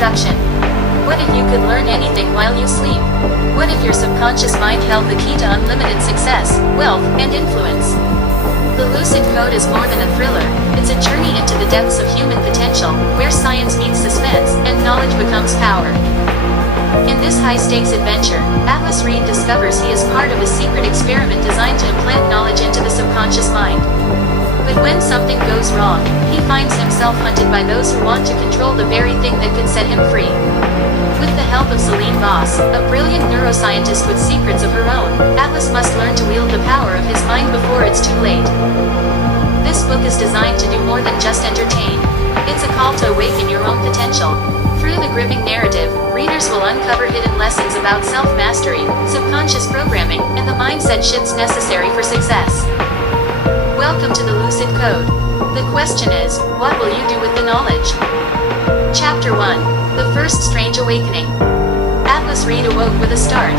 Introduction. What if you could learn anything while you sleep? What if your subconscious mind held the key to unlimited success, wealth, and influence? The Lucid Code is more than a thriller. It's a journey into the depths of human potential, where science meets suspense, and knowledge becomes power. In this high-stakes adventure, Atlas Reed discovers he is part of a secret experiment designed to implant knowledge into the subconscious mind. But when something goes wrong, he finds himself hunted by those who want to control the very thing that could set him free. With the help of Celine Voss, a brilliant neuroscientist with secrets of her own, Atlas must learn to wield the power of his mind before it's too late. This book is designed to do more than just entertain. It's a call to awaken your own potential. Through the gripping narrative, readers will uncover hidden lessons about self-mastery, subconscious programming, and the mindset shifts necessary for success. Welcome to the Lucid Code. The question is, what will you do with the knowledge? Chapter 1. The First Strange Awakening. Atlas Reed awoke with a start.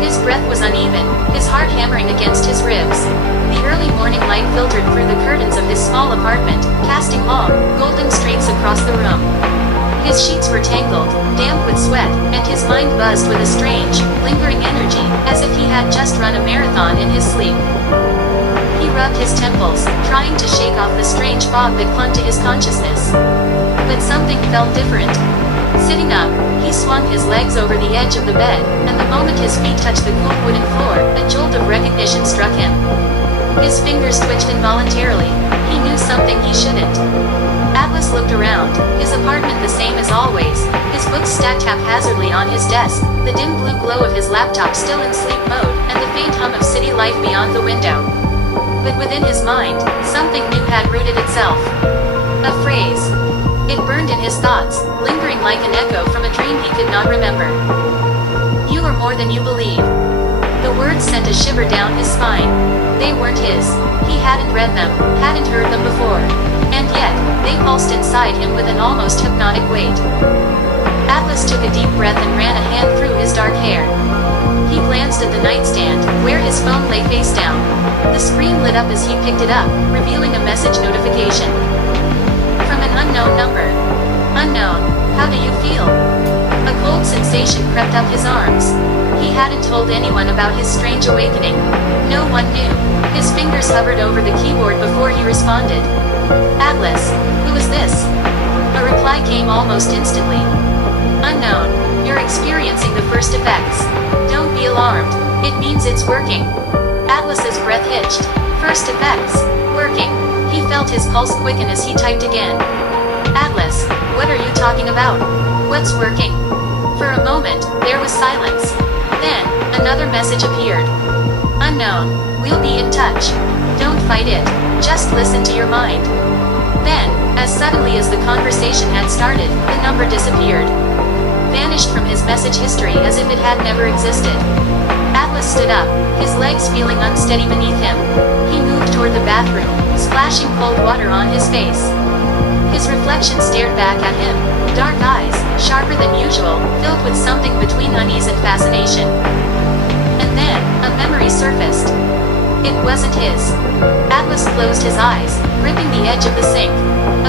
His breath was uneven, his heart hammering against his ribs. The early morning light filtered through the curtains of his small apartment, casting long, golden streaks across the room. His sheets were tangled, damp with sweat, and his mind buzzed with a strange, lingering energy, as if he had just run a marathon in his sleep. He rubbed his temples, trying to shake off the strange fog that clung to his consciousness. But something felt different. Sitting up, he swung his legs over the edge of the bed, and the moment his feet touched the cool wooden floor, a jolt of recognition struck him. His fingers twitched involuntarily. He knew something he shouldn't. Atlas looked around, his apartment the same as always, his books stacked haphazardly on his desk, the dim blue glow of his laptop still in sleep mode, and the faint hum of city life beyond the window. But within his mind, something new had rooted itself. A phrase. It burned in his thoughts, lingering like an echo from a dream he could not remember. You are more than you believe. The words sent a shiver down his spine. They weren't his. He hadn't read them, hadn't heard them before. And yet, they pulsed inside him with an almost hypnotic weight. Atlas took a deep breath and ran a hand through his dark hair. He glanced at the nightstand, where his phone lay face down. The screen lit up as he picked it up, revealing a message notification. From an unknown number. Unknown, how do you feel? A cold sensation crept up his arms. He hadn't told anyone about his strange awakening. No one knew. His fingers hovered over the keyboard before he responded. Atlas, who is this? A reply came almost instantly. Unknown, you're experiencing the first effects. Don't be alarmed, it means it's working. Atlas's breath hitched. First effects, working. He felt his pulse quicken as he typed again. Atlas, what are you talking about? What's working? For a moment, there was silence. Then, another message appeared. Unknown, we'll be in touch. Don't fight it, just listen to your mind. Then, as suddenly as the conversation had started, the number disappeared. Vanished from his message history as if it had never existed. Atlas stood up, his legs feeling unsteady beneath him. He moved toward the bathroom, splashing cold water on his face. His reflection stared back at him, dark eyes, sharper than usual, filled with something between unease and fascination. And then, a memory surfaced. It wasn't his. Atlas closed his eyes, gripping the edge of the sink.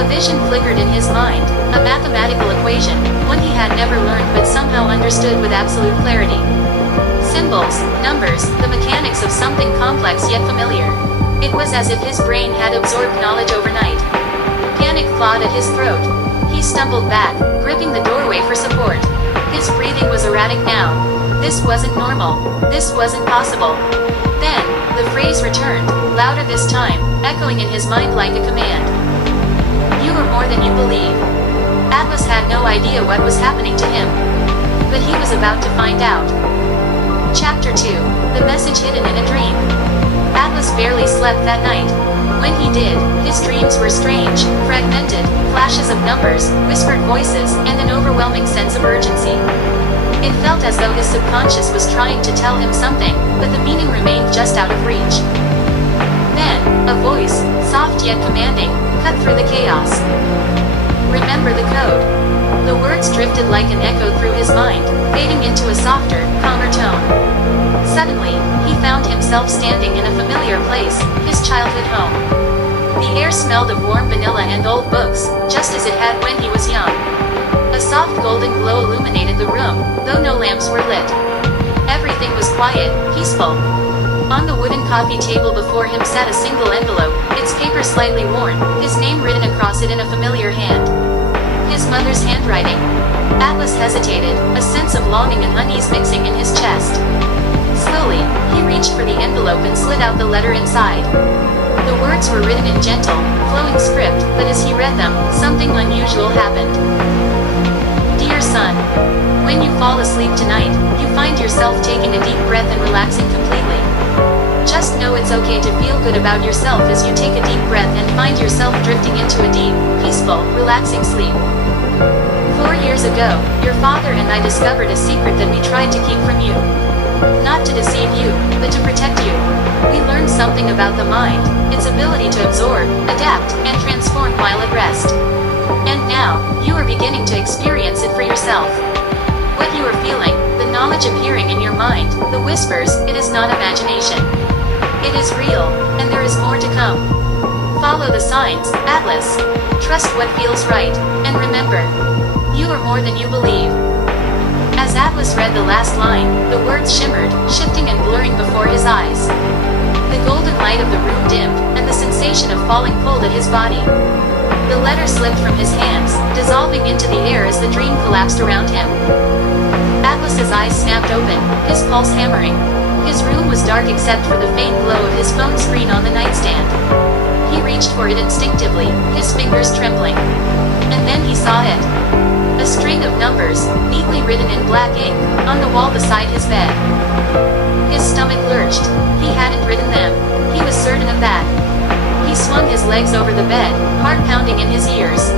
A vision flickered in his mind, a mathematical equation, one he had never learned but somehow understood with absolute clarity. Symbols, numbers, the mechanics of something complex yet familiar. It was as if his brain had absorbed knowledge overnight. Panic clawed at his throat. He stumbled back, gripping the doorway for support. His breathing was erratic now. This wasn't normal. This wasn't possible. Then, the phrase returned, louder this time, echoing in his mind like a command. You are more than you believe. Atlas had no idea what was happening to him. But he was about to find out. Chapter 2. The Message Hidden in a Dream. Atlas barely slept that night. When he did, his dreams were strange, fragmented, flashes of numbers, whispered voices, and an overwhelming sense of urgency. It felt as though his subconscious was trying to tell him something, but the meaning remained just out of reach. Then, a voice, soft yet commanding, cut through the chaos. Remember the code. The words drifted like an echo through his mind, fading into a softer, calmer tone. Suddenly, he found himself standing in a familiar place, his childhood home. The air smelled of warm vanilla and old books, just as it had when he was young. A soft gold the room, though no lamps were lit. Everything was quiet, peaceful. On the wooden coffee table before him sat a single envelope, its paper slightly worn, his name written across it in a familiar hand. His mother's handwriting. Atlas hesitated, a sense of longing and unease mixing in his chest. Slowly, he reached for the envelope and slid out the letter inside. The words were written in gentle, flowing script, but as he read them, something unusual happened. Dear son, when you fall asleep tonight, you find yourself taking a deep breath and relaxing completely. Just know it's okay to feel good about yourself as you take a deep breath and find yourself drifting into a deep, peaceful, relaxing sleep. 4 years ago, your father and I discovered a secret that we tried to keep from you. Not to deceive you, but to protect you. We learned something about the mind, its ability to absorb, adapt, and transform while at rest. And now, you are beginning to experience it for yourself. What you are feeling, the knowledge appearing in your mind, the whispers, it is not imagination. It is real, and there is more to come. Follow the signs, Atlas. Trust what feels right, and remember, you are more than you believe. As Atlas read the last line, the words shimmered, shifting and blurring before his eyes. The golden light of the room dimmed, and the sensation of falling pulled at his body. The letter slipped from his hands, dissolving into the air as the dream collapsed around him. Atlas's eyes snapped open, his pulse hammering. His room was dark except for the faint glow of his phone screen on the nightstand. He reached for it instinctively, his fingers trembling. And then he saw it. A string of numbers, neatly written in black ink, on the wall beside his bed. His stomach lurched. He hadn't written them. He was certain of that. He swung his legs over the bed, heart pounding in his ears.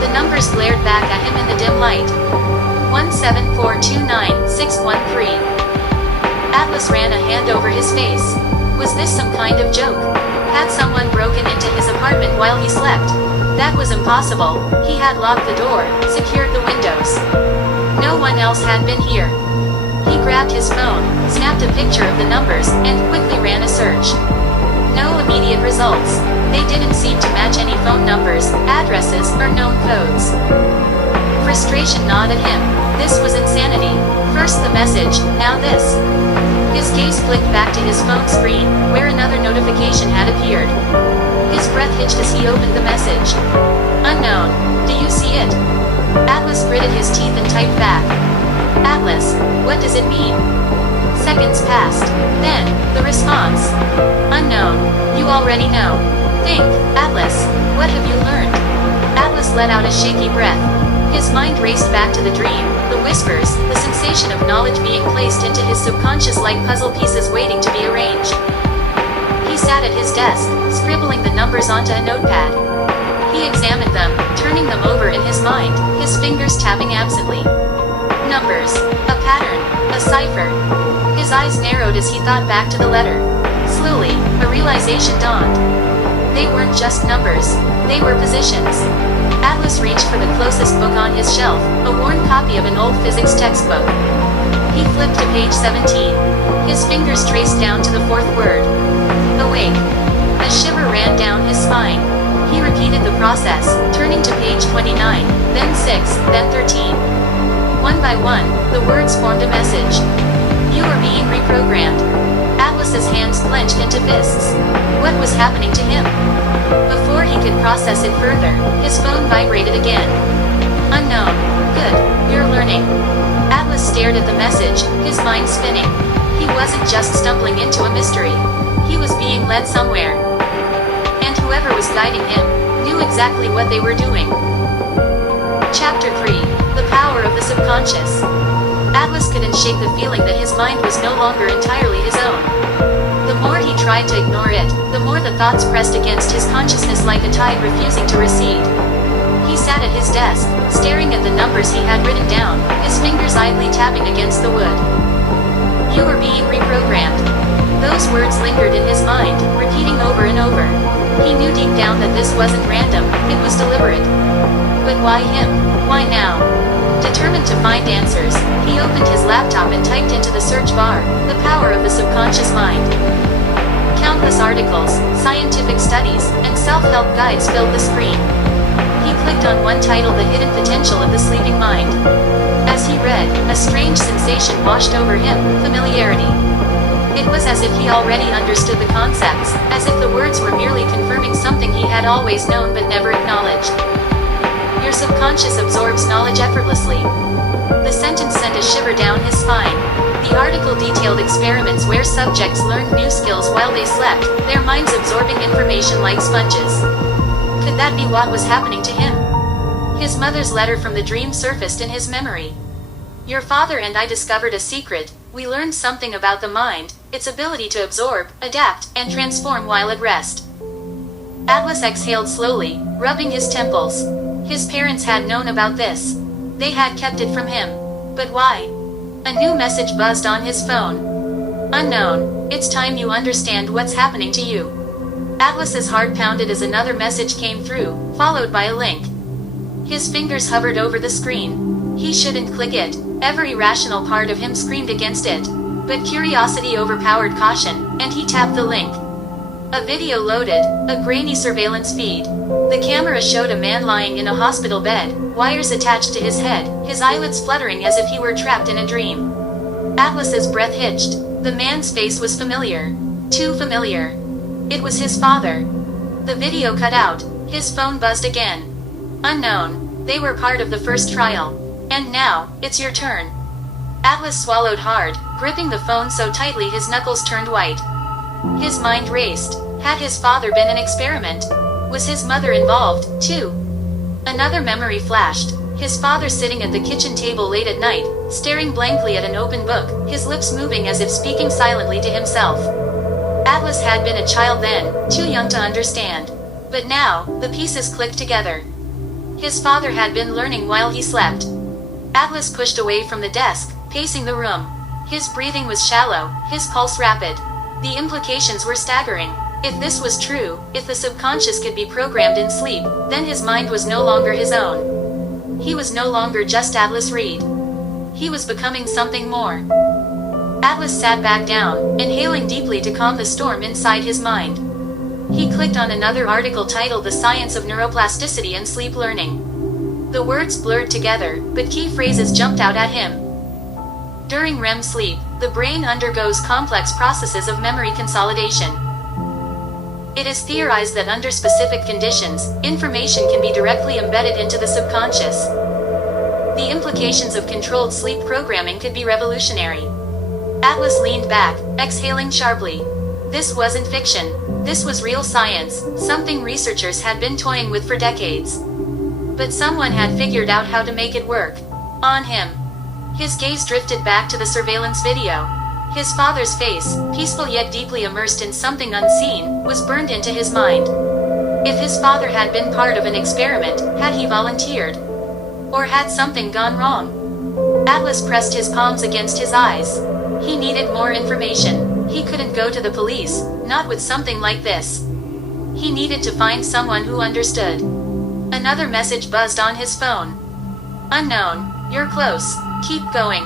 The numbers glared back at him in the dim light. 17429-613. Atlas ran a hand over his face. Was this some kind of joke? Had someone broken into his apartment while he slept? That was impossible. He had locked the door, secured the windows. No one else had been here. He grabbed his phone, snapped a picture of the numbers, and quickly ran a search. No immediate results. They didn't seem to match any phone numbers, addresses, or known codes. Frustration gnawed at him. This was insanity. First the message, now this. His gaze flicked back to his phone screen, where another notification had appeared. His breath hitched as he opened the message. Unknown. Do you see it? Atlas gritted his teeth and typed back. Atlas, what does it mean? Seconds passed. Then, the response. Unknown. You already know. Think, Atlas, what have you learned? Atlas let out a shaky breath. His mind raced back to the dream, the whispers, the sensation of knowledge being placed into his subconscious like puzzle pieces waiting to be arranged. He sat at his desk, scribbling the numbers onto a notepad. He examined them, turning them over in his mind, his fingers tapping absently. Numbers. A pattern. A cipher. His eyes narrowed as he thought back to the letter. Slowly, a realization dawned. They weren't just numbers. They were positions. Atlas reached for the closest book on his shelf, a worn copy of an old physics textbook. He flipped to page 17. His fingers traced down to the fourth word. Awake. A shiver ran down his spine. He repeated the process, turning to page 29, then 6, then 13. One by one, the words formed a message. You are being reprogrammed. Atlas's hands clenched into fists. What was happening to him? Before he could process it further, his phone vibrated again. Unknown. Good, you're learning. Atlas stared at the message, his mind spinning. He wasn't just stumbling into a mystery. He was being led somewhere. And whoever was guiding him knew exactly what they were doing. Chapter 3. The Power of the Subconscious. Atlas couldn't shake the feeling that his mind was no longer entirely his own. The more he tried to ignore it, the more the thoughts pressed against his consciousness like a tide refusing to recede. He sat at his desk, staring at the numbers he had written down, his fingers idly tapping against the wood. You were being reprogrammed. Those words lingered in his mind, repeating over and over. He knew deep down that this wasn't random, it was deliberate. But why him? Why now? Determined to find answers, he opened his laptop and typed into the search bar, the power of the subconscious mind. Countless articles, scientific studies, and self-help guides filled the screen. He clicked on one titled The Hidden Potential of the Sleeping Mind. As he read, strange sensation washed over him, familiarity. It was as if he already understood the concepts, as if the words were merely confirming something he had always known but never acknowledged. Your subconscious absorbs knowledge effortlessly. The sentence sent a shiver down his spine. The article detailed experiments where subjects learned new skills while they slept, their minds absorbing information like sponges. Could that be what was happening to him? His mother's letter from the dream surfaced in his memory. Your father and I discovered a secret. We learned something about the mind, its ability to absorb, adapt, and transform while at rest. Atlas exhaled slowly, rubbing his temples. His parents had known about this. They had kept it from him. But why? A new message buzzed on his phone. Unknown, it's time you understand what's happening to you. Atlas's heart pounded as another message came through, followed by a link. His fingers hovered over the screen. He shouldn't click it. Every rational part of him screamed against it. But curiosity overpowered caution, and he tapped the link. A video loaded, a grainy surveillance feed. The camera showed a man lying in a hospital bed, wires attached to his head, his eyelids fluttering as if he were trapped in a dream. Atlas's breath hitched. The man's face was familiar. Too familiar. It was his father. The video cut out. His phone buzzed again. Unknown. They were part of the first trial. And now, it's your turn. Atlas swallowed hard, gripping the phone so tightly his knuckles turned white. His mind raced. Had his father been an experiment? Was his mother involved, too? Another memory flashed. His father sitting at the kitchen table late at night, staring blankly at an open book, his lips moving as if speaking silently to himself. Atlas had been a child then, too young to understand. But now, the pieces clicked together. His father had been learning while he slept. Atlas pushed away from the desk, pacing the room. His breathing was shallow, his pulse rapid. The implications were staggering. If this was true, if the subconscious could be programmed in sleep, then his mind was no longer his own. He was no longer just Atlas Reed. He was becoming something more. Atlas sat back down, inhaling deeply to calm the storm inside his mind. He clicked on another article titled The Science of Neuroplasticity and Sleep Learning. The words blurred together, but key phrases jumped out at him. During REM sleep, the brain undergoes complex processes of memory consolidation. It is theorized that under specific conditions, information can be directly embedded into the subconscious. The implications of controlled sleep programming could be revolutionary. Atlas leaned back, exhaling sharply. This wasn't fiction. This was real science, something researchers had been toying with for decades. But someone had figured out how to make it work. On him. His gaze drifted back to the surveillance video. His father's face, peaceful yet deeply immersed in something unseen, was burned into his mind. If his father had been part of an experiment, had he volunteered? Or had something gone wrong? Atlas pressed his palms against his eyes. He needed more information. He couldn't go to the police, not with something like this. He needed to find someone who understood. Another message buzzed on his phone. Unknown, you're close. Keep going.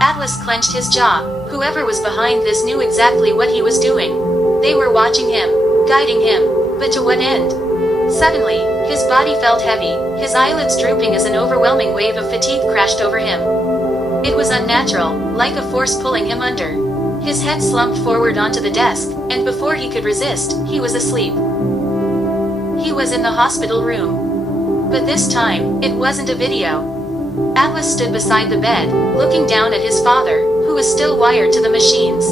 Atlas clenched his jaw. Whoever was behind this knew exactly what he was doing. They were watching him, guiding him. But to what end? Suddenly, his body felt heavy, his eyelids drooping as an overwhelming wave of fatigue crashed over him. It was unnatural, like a force pulling him under. His head slumped forward onto the desk, and before he could resist, he was asleep. He was in the hospital room. But this time, it wasn't a video. Atlas stood beside the bed, looking down at his father, who was still wired to the machines.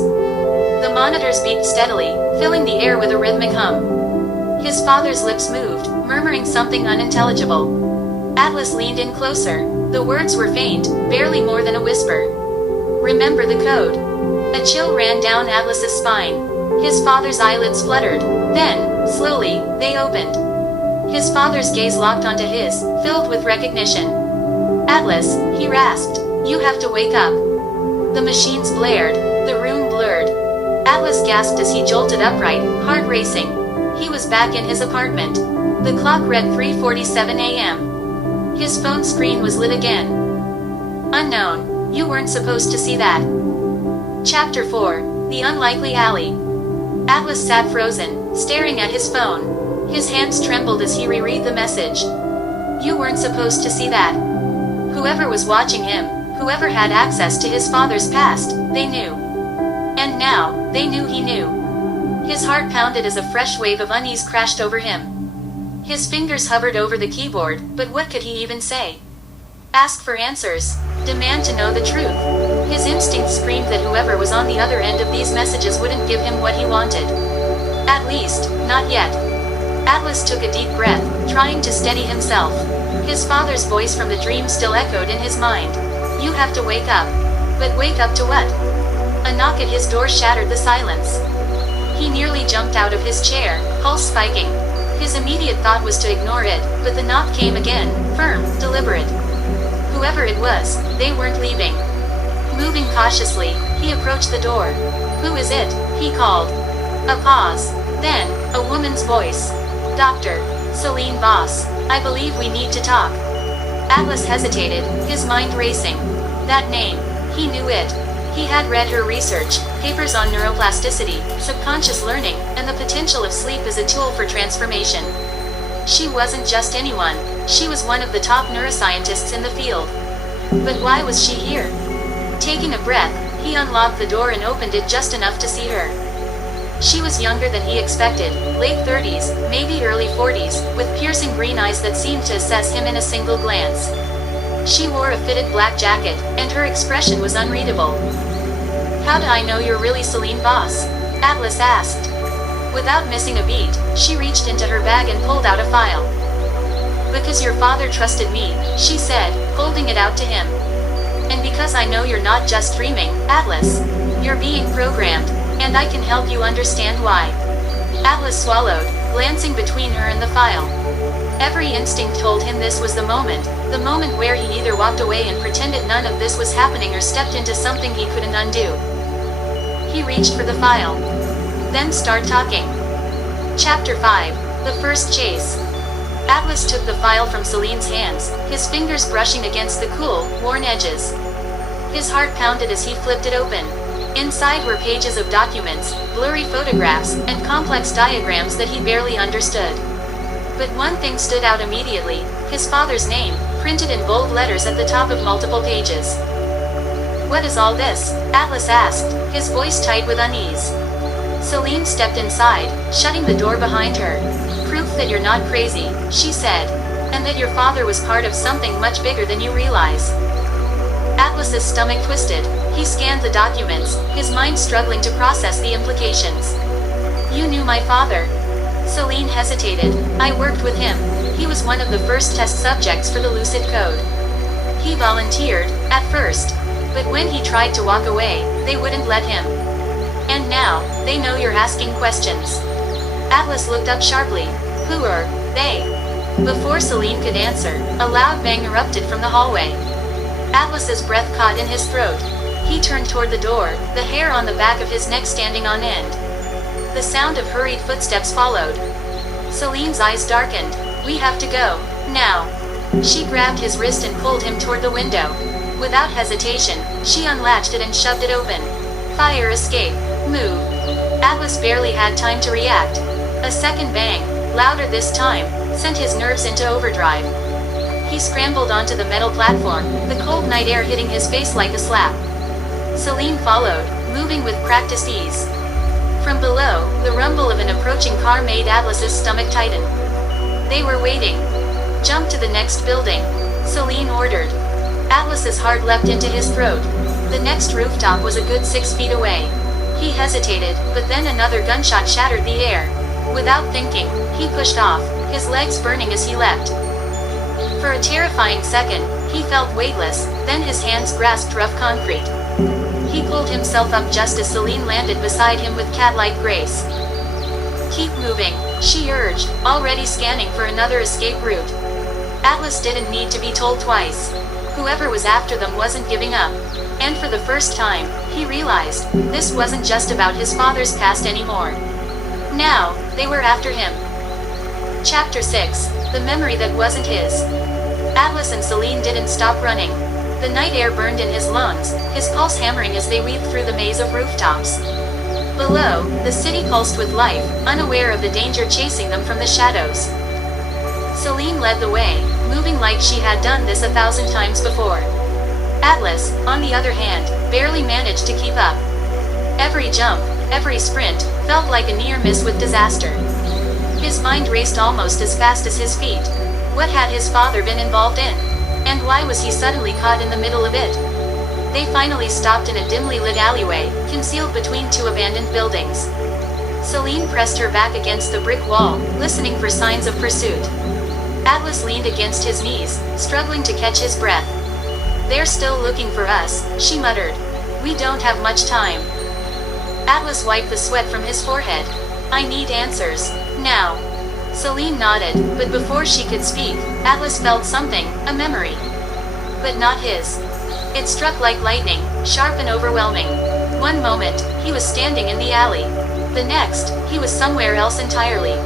The monitors beeped steadily, filling the air with a rhythmic hum. His father's lips moved, murmuring something unintelligible. Atlas leaned in closer. The words were faint, barely more than a whisper. Remember the code. A chill ran down Atlas's spine. His father's eyelids fluttered. Then, slowly, they opened. His father's gaze locked onto his, filled with recognition. Atlas, he rasped. You have to wake up. The machines blared. The room blurred. Atlas gasped as he jolted upright, heart racing. He was back in his apartment. The clock read 3:47 a.m. His phone screen was lit again. Unknown, you weren't supposed to see that. Chapter 4, The Unlikely Alley. Atlas sat frozen, staring at his phone. His hands trembled as he reread the message. You weren't supposed to see that. Whoever was watching him, Whoever had access to his father's past, they knew. And now, they knew he knew. His heart pounded as a fresh wave of unease crashed over him. His fingers hovered over the keyboard, but what could he even say? Ask for answers. Demand to know the truth. His instinct screamed that whoever was on the other end of these messages wouldn't give him what he wanted. At least, not yet. Atlas took a deep breath, trying to steady himself. His father's voice from the dream still echoed in his mind. You have to wake up. But wake up to what? A knock at his door shattered the silence. He nearly jumped out of his chair, pulse spiking. His immediate thought was to ignore it, but the knock came again, firm, deliberate. Whoever it was, they weren't leaving. Moving cautiously, he approached the door. Who is it? He called. A pause. Then, a woman's voice. Dr. Celine Voss, I believe we need to talk. Atlas hesitated, his mind racing. That name. He knew it. He had read her research, papers on neuroplasticity, subconscious learning, and the potential of sleep as a tool for transformation. She wasn't just anyone, she was one of the top neuroscientists in the field. But why was she here? Taking a breath, he unlocked the door and opened it just enough to see her. She was younger than he expected, late 30s, maybe early 40s, with piercing green eyes that seemed to assess him in a single glance. She wore a fitted black jacket, and her expression was unreadable. How do I know you're really Celine Voss? Atlas asked. Without missing a beat, she reached into her bag and pulled out a file. Because your father trusted me, she said, holding it out to him. And because I know you're not just dreaming, Atlas. You're being programmed, and I can help you understand why. Atlas swallowed, glancing between her and the file. Every instinct told him this was the moment where he either walked away and pretended none of this was happening or stepped into something he couldn't undo. He reached for the file. Then start talking. Chapter 5, The First Chase. Atlas took the file from Celine's hands, his fingers brushing against the cool, worn edges. His heart pounded as he flipped it open. Inside were pages of documents, blurry photographs, and complex diagrams that he barely understood. But one thing stood out immediately, his father's name, printed in bold letters at the top of multiple pages. What is all this? Atlas asked, his voice tight with unease. Celine stepped inside, shutting the door behind her. Proof that you're not crazy, she said, and that your father was part of something much bigger than you realize. Atlas's stomach twisted. He scanned the documents, his mind struggling to process the implications. You knew my father. Celine hesitated. I worked with him. He was one of the first test subjects for the Lucid Code. He volunteered, at first. But when he tried to walk away, they wouldn't let him. And now, they know you're asking questions. Atlas looked up sharply. Who are they? Before Celine could answer, a loud bang erupted from the hallway. Atlas's breath caught in his throat. He turned toward the door, the hair on the back of his neck standing on end. The sound of hurried footsteps followed. Celine's eyes darkened. We have to go, now. She grabbed his wrist and pulled him toward the window. Without hesitation, she unlatched it and shoved it open. Fire escape. Move. Atlas barely had time to react. A second bang, louder this time, sent his nerves into overdrive. He scrambled onto the metal platform, the cold night air hitting his face like a slap. Celine followed, moving with practiced ease. From below, the rumble of an approaching car made Atlas's stomach tighten. They were waiting. Jump to the next building, Celine ordered. Atlas's heart leapt into his throat. The next rooftop was a good 6 feet away. He hesitated, but then another gunshot shattered the air. Without thinking, he pushed off, his legs burning as he leapt. For a terrifying second, he felt weightless, then his hands grasped rough concrete. He pulled himself up just as Celine landed beside him with cat-like grace. Keep moving, she urged, already scanning for another escape route. Atlas didn't need to be told twice. Whoever was after them wasn't giving up. And for the first time, he realized, this wasn't just about his father's past anymore. Now, they were after him. Chapter 6, The Memory That Wasn't His. Atlas and Celine didn't stop running. The night air burned in his lungs, his pulse hammering as they weaved through the maze of rooftops. Below, the city pulsed with life, unaware of the danger chasing them from the shadows. Celine led the way, moving like she had done this 1,000 times before. Atlas, on the other hand, barely managed to keep up. Every jump, every sprint, felt like a near miss with disaster. His mind raced almost as fast as his feet. What had his father been involved in? And why was he suddenly caught in the middle of it? They finally stopped in a dimly lit alleyway, concealed between two abandoned buildings. Celine pressed her back against the brick wall, listening for signs of pursuit. Atlas leaned against his knees, struggling to catch his breath. "They're still looking for us," she muttered. "We don't have much time." Atlas wiped the sweat from his forehead. "I need answers, now." Celine nodded, but before she could speak, Atlas felt something, a memory. But not his. It struck like lightning, sharp and overwhelming. One moment, he was standing in the alley. The next, he was somewhere else entirely.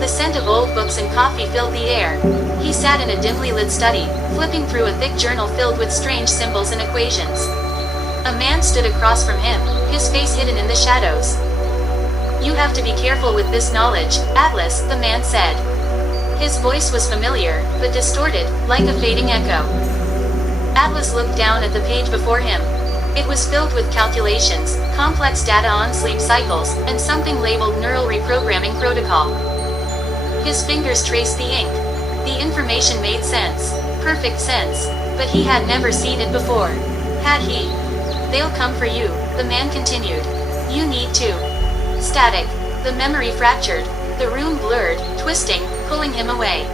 The scent of old books and coffee filled the air. He sat in a dimly lit study, flipping through a thick journal filled with strange symbols and equations. A man stood across from him, his face hidden in the shadows. "You have to be careful with this knowledge, Atlas," the man said. His voice was familiar, but distorted, like a fading echo. Atlas looked down at the page before him. It was filled with calculations, complex data on sleep cycles, and something labeled neural reprogramming protocol. His fingers traced the ink. The information made sense, perfect sense, but he had never seen it before. Had he? "They'll come for you," the man continued. "You need to." Static. The memory fractured. The room blurred, twisting, pulling him away.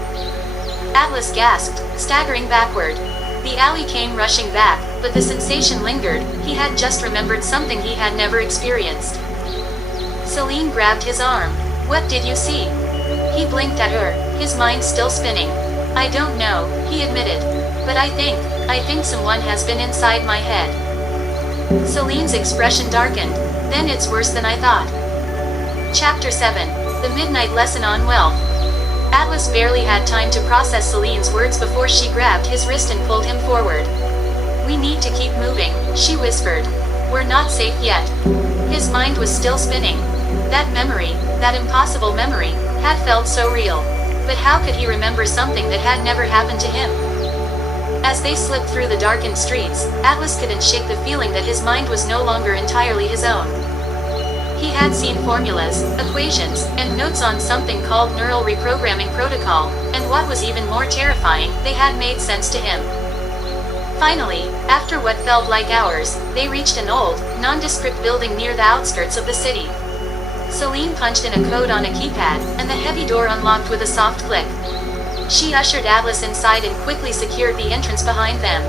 Atlas gasped, staggering backward. The alley came rushing back, but the sensation lingered. He had just remembered something he had never experienced. Celine grabbed his arm. "What did you see?" He blinked at her, his mind still spinning. "I don't know," he admitted. "But I think someone has been inside my head." Celine's expression darkened. "Then it's worse than I thought." Chapter 7. The Midnight Lesson on Wealth. Atlas barely had time to process Celine's words before she grabbed his wrist and pulled him forward. "We need to keep moving," she whispered. "We're not safe yet." His mind was still spinning. That memory, that impossible memory, had felt so real. But how could he remember something that had never happened to him? As they slipped through the darkened streets, Atlas couldn't shake the feeling that his mind was no longer entirely his own. He had seen formulas, equations, and notes on something called neural reprogramming protocol, and what was even more terrifying, they had made sense to him. Finally, after what felt like hours, they reached an old, nondescript building near the outskirts of the city. Celine punched in a code on a keypad, and the heavy door unlocked with a soft click. She ushered Atlas inside and quickly secured the entrance behind them.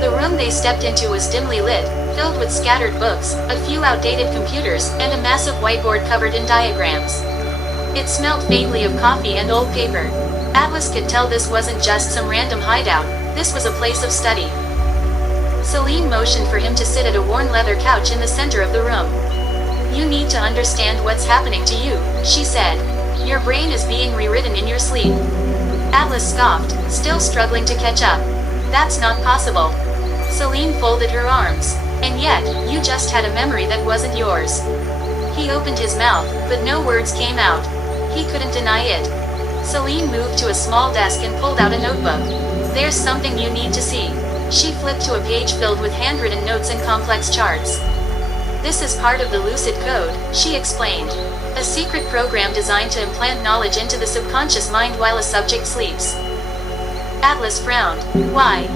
The room they stepped into was dimly lit, filled with scattered books, a few outdated computers, and a massive whiteboard covered in diagrams. It smelled faintly of coffee and old paper. Atlas could tell this wasn't just some random hideout, this was a place of study. Celine motioned for him to sit at a worn leather couch in the center of the room. "You need to understand what's happening to you," she said. "Your brain is being rewritten in your sleep." Atlas scoffed, still struggling to catch up. "That's not possible." Celine folded her arms. "And yet, you just had a memory that wasn't yours." He opened his mouth, but no words came out. He couldn't deny it. Celine moved to a small desk and pulled out a notebook. "There's something you need to see." She flipped to a page filled with handwritten notes and complex charts. "This is part of the Lucid Code," she explained. "A secret program designed to implant knowledge into the subconscious mind while a subject sleeps." Atlas frowned. "Why?"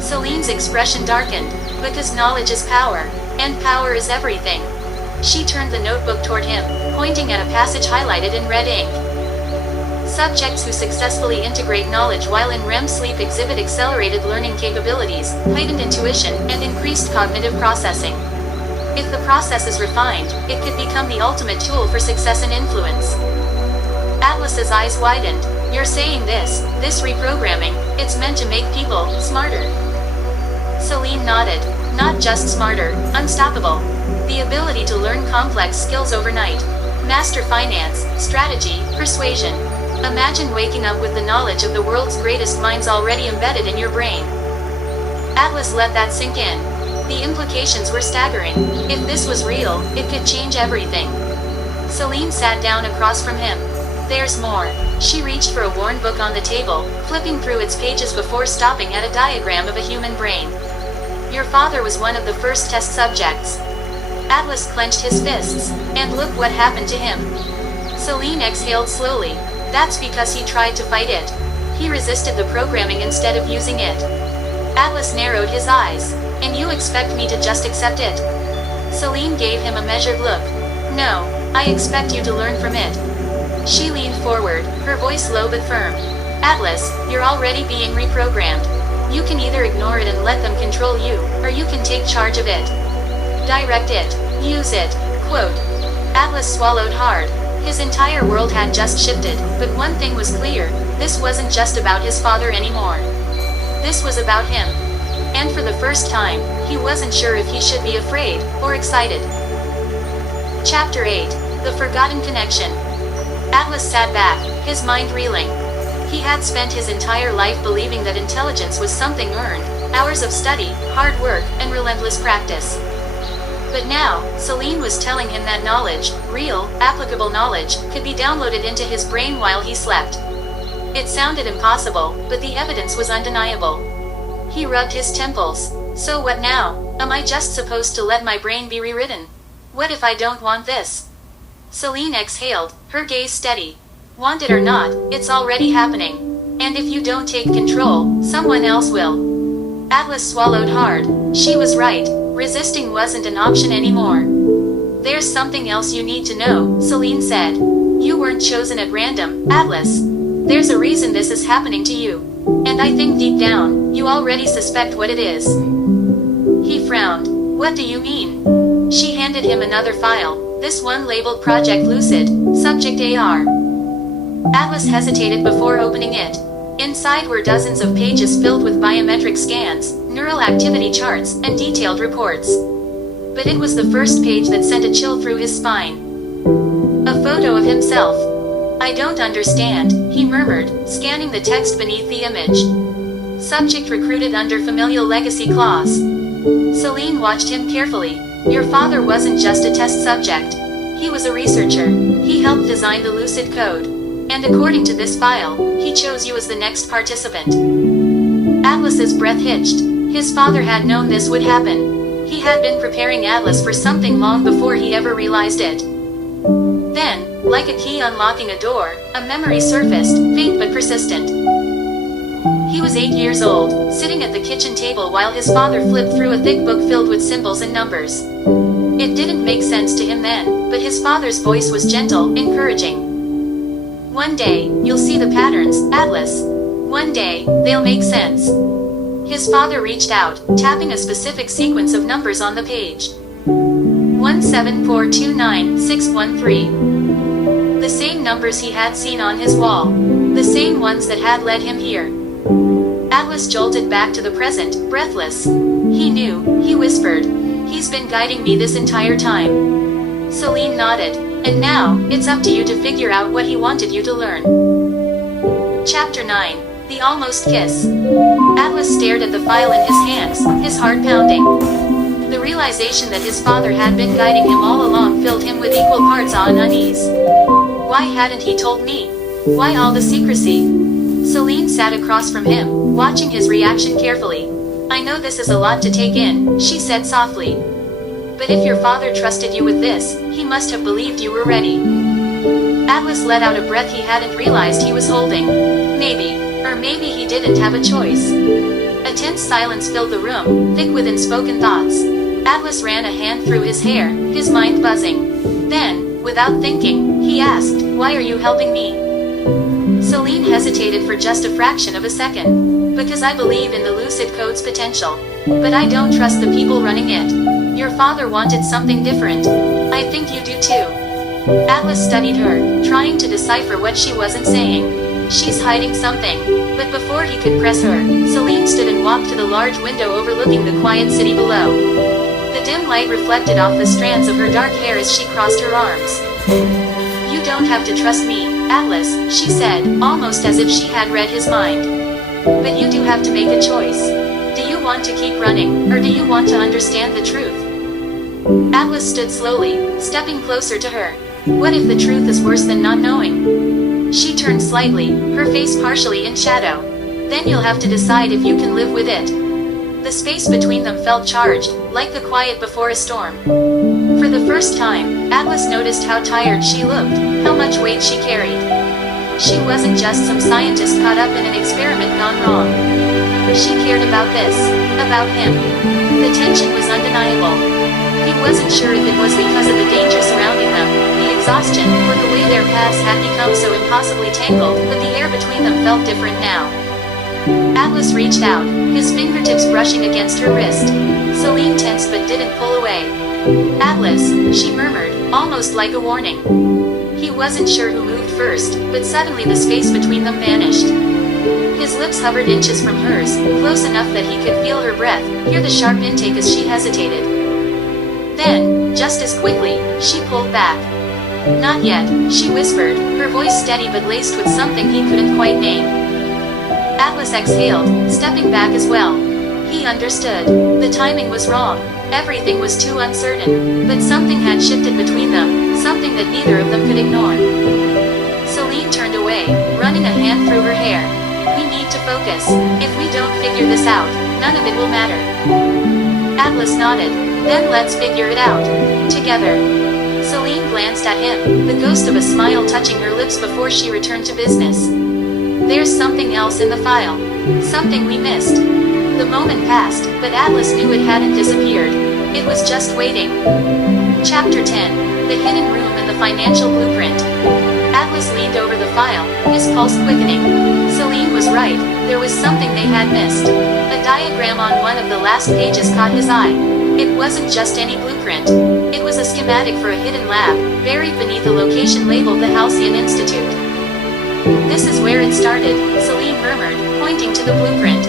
Celine's expression darkened. "Because knowledge is power, and power is everything." She turned the notebook toward him, pointing at a passage highlighted in red ink. "Subjects who successfully integrate knowledge while in REM sleep exhibit accelerated learning capabilities, heightened intuition, and increased cognitive processing. If the process is refined, it could become the ultimate tool for success and influence." Atlas's eyes widened. "You're saying this reprogramming, it's meant to make people smarter?" Celine nodded. "Not just smarter, unstoppable. The ability to learn complex skills overnight. Master finance, strategy, persuasion. Imagine waking up with the knowledge of the world's greatest minds already embedded in your brain." Atlas let that sink in. The implications were staggering. If this was real, it could change everything. Celine sat down across from him. There's more. She reached for a worn book on the table, flipping through its pages before stopping at a diagram of a human brain. Your father was one of the first test subjects. Atlas clenched his fists, and look what happened to him. Celine exhaled slowly. That's because he tried to fight it. He resisted the programming instead of using it. Atlas narrowed his eyes. And you expect me to just accept it? Celine gave him a measured look. No, I expect you to learn from it. She leaned forward, her voice low but firm. Atlas, you're already being reprogrammed. You can either ignore it and let them control you, or you can take charge of it. Direct it. Use it. Quote. Atlas swallowed hard. His entire world had just shifted, but one thing was clear, this wasn't just about his father anymore. This was about him. And for the first time, he wasn't sure if he should be afraid, or excited. Chapter 8. The Forgotten Connection. Atlas sat back, his mind reeling. He had spent his entire life believing that intelligence was something earned, hours of study, hard work, and relentless practice. But now, Celine was telling him that knowledge, real, applicable knowledge, could be downloaded into his brain while he slept. It sounded impossible, but the evidence was undeniable. He rubbed his temples. So what now? Am I just supposed to let my brain be rewritten? What if I don't want this? Celine exhaled, her gaze steady. Want it or not, it's already happening. And if you don't take control, someone else will. Atlas swallowed hard. She was right. Resisting wasn't an option anymore. There's something else you need to know, Celine said. You weren't chosen at random, Atlas. There's a reason this is happening to you. And I think deep down, you already suspect what it is. He frowned. What do you mean? She handed him another file, this one labeled Project Lucid, Subject AR. Atlas hesitated before opening it. Inside were dozens of pages filled with biometric scans, neural activity charts, and detailed reports. But it was the first page that sent a chill through his spine. A photo of himself. I don't understand, he murmured, scanning the text beneath the image. Subject recruited under familial legacy clause. Celine watched him carefully. Your father wasn't just a test subject. He was a researcher. He helped design the Lucid Code. And according to this file, he chose you as the next participant. Atlas's breath hitched. His father had known this would happen. He had been preparing Atlas for something long before he ever realized it. Then, like a key unlocking a door, a memory surfaced, faint but persistent. He was 8 years old, sitting at the kitchen table while his father flipped through a thick book filled with symbols and numbers. It didn't make sense to him then, but his father's voice was gentle, encouraging. One day, you'll see the patterns, Atlas. One day, they'll make sense. His father reached out, tapping a specific sequence of numbers on the page. 17429-613. The same numbers he had seen on his wall. The same ones that had led him here. Atlas jolted back to the present, breathless. He knew, he whispered. He's been guiding me this entire time. Celine nodded. And now, it's up to you to figure out what he wanted you to learn. Chapter 9. The Almost Kiss. Atlas stared at the file in his hands, his heart pounding. The realization that his father had been guiding him all along filled him with equal parts awe and unease. Why hadn't he told me? Why all the secrecy? Celine sat across from him, watching his reaction carefully. I know this is a lot to take in, she said softly. But if your father trusted you with this, he must have believed you were ready. Atlas let out a breath he hadn't realized he was holding. Maybe, or maybe he didn't have a choice. A tense silence filled the room, thick with unspoken thoughts. Atlas ran a hand through his hair, his mind buzzing. Then, without thinking, he asked, Why are you helping me? Celine hesitated for just a fraction of a second. Because I believe in the Lucid Code's potential. But I don't trust the people running it. Your father wanted something different. I think you do too. Atlas studied her, trying to decipher what she wasn't saying. She's hiding something. But before he could press her, Celine stood and walked to the large window overlooking the quiet city below. The dim light reflected off the strands of her dark hair as she crossed her arms. You don't have to trust me, Atlas, she said, almost as if she had read his mind. But you do have to make a choice. Do you want to keep running, or do you want to understand the truth? Atlas stood slowly, stepping closer to her. What if the truth is worse than not knowing? She turned slightly, her face partially in shadow. Then you'll have to decide if you can live with it. The space between them felt charged, like the quiet before a storm. For the first time, Atlas noticed how tired she looked, how much weight she carried. She wasn't just some scientist caught up in an experiment gone wrong. She cared about this, about him. The tension was undeniable. He wasn't sure if it was because of the danger surrounding them, the exhaustion, or the way their paths had become so impossibly tangled, but the air between them felt different now. Atlas reached out, his fingertips brushing against her wrist. Celine tensed but didn't pull away. "Atlas," she murmured, almost like a warning. He wasn't sure who moved first, but suddenly the space between them vanished. His lips hovered inches from hers, close enough that he could feel her breath, hear the sharp intake as she hesitated. Then, just as quickly, she pulled back. "Not yet," she whispered, her voice steady but laced with something he couldn't quite name. Atlas exhaled, stepping back as well. He understood. The timing was wrong. Everything was too uncertain. But something had shifted between them, something that neither of them could ignore. Celine turned away, running a hand through her hair. "We need to focus. If we don't figure this out, none of it will matter." Atlas nodded. "Then let's figure it out. Together." Celine glanced at him, the ghost of a smile touching her lips before she returned to business. "There's something else in the file. Something we missed." The moment passed, but Atlas knew it hadn't disappeared. It was just waiting. Chapter 10. The Hidden Room and the Financial Blueprint. Atlas leaned over the file, his pulse quickening. Celine was right, there was something they had missed. A diagram on one of the last pages caught his eye. It wasn't just any blueprint. It was a schematic for a hidden lab, buried beneath a location labeled the Halcyon Institute. "This is where it started," Celine murmured, pointing to the blueprint.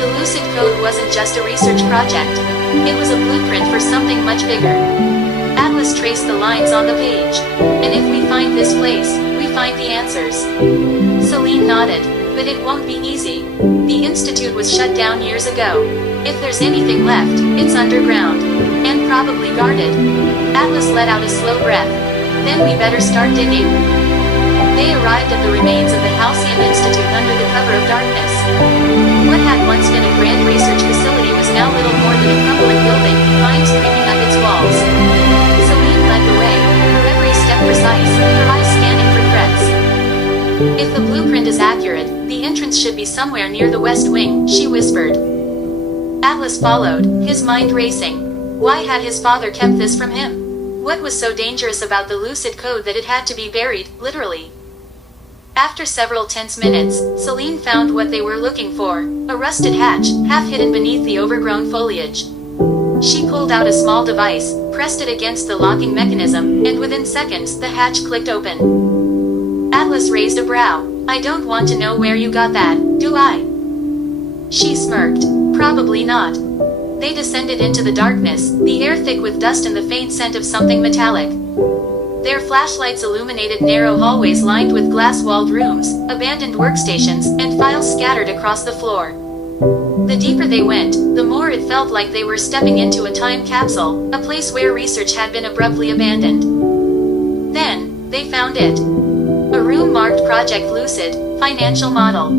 The Lucid Code wasn't just a research project. It was a blueprint for something much bigger. Atlas traced the lines on the page. "And if we find this place, we find the answers." Celine nodded. "But it won't be easy. The Institute was shut down years ago. If there's anything left, it's underground. And probably guarded." Atlas let out a slow breath. "Then we better start digging." They arrived at the remains of the Halcyon Institute under the cover of darkness. What had once been a grand research facility was now little more than a crumbling building, vines creeping up its walls. Celine led the way, her every step precise, her eyes scanning for threats. "If the blueprint is accurate, the entrance should be somewhere near the west wing," she whispered. Atlas followed, his mind racing. Why had his father kept this from him? What was so dangerous about the Lucid Code that it had to be buried, literally? After several tense minutes, Celine found what they were looking for, a rusted hatch, half hidden beneath the overgrown foliage. She pulled out a small device, pressed it against the locking mechanism, and within seconds, the hatch clicked open. Atlas raised a brow. "I don't want to know where you got that, do I?" She smirked. "Probably not." They descended into the darkness, the air thick with dust and the faint scent of something metallic. Their flashlights illuminated narrow hallways lined with glass-walled rooms, abandoned workstations, and files scattered across the floor. The deeper they went, the more it felt like they were stepping into a time capsule, a place where research had been abruptly abandoned. Then, they found it. A room marked Project Lucid, Financial Model.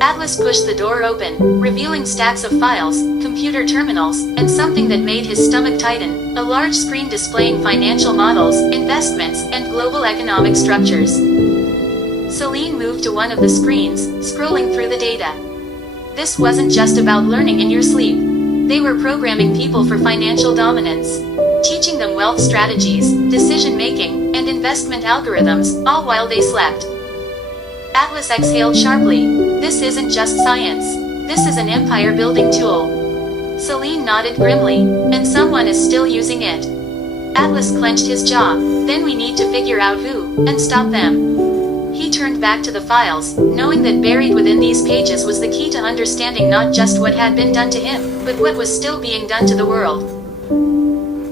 Atlas pushed the door open, revealing stacks of files, computer terminals, and something that made his stomach tighten, a large screen displaying financial models, investments, and global economic structures. Celine moved to one of the screens, scrolling through the data. This wasn't just about learning in your sleep. They were programming people for financial dominance, teaching them wealth strategies, decision-making, and investment algorithms, all while they slept. Atlas exhaled sharply. "This isn't just science. This is an empire-building tool." Celine nodded grimly. "And someone is still using it." Atlas clenched his jaw. "Then we need to figure out who, and stop them." He turned back to the files, knowing that buried within these pages was the key to understanding not just what had been done to him, but what was still being done to the world.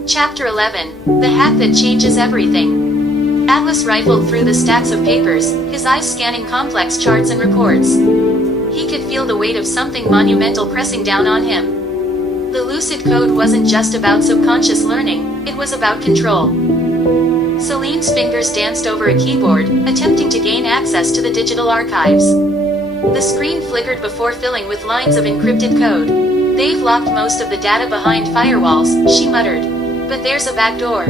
Chapter 11. The Hack That Changes Everything. Atlas rifled through the stacks of papers, his eyes scanning complex charts and reports. He could feel the weight of something monumental pressing down on him. The Lucid Code wasn't just about subconscious learning, it was about control. Celine's fingers danced over a keyboard, attempting to gain access to the digital archives. The screen flickered before filling with lines of encrypted code. "They've locked most of the data behind firewalls," she muttered. "But there's a back door."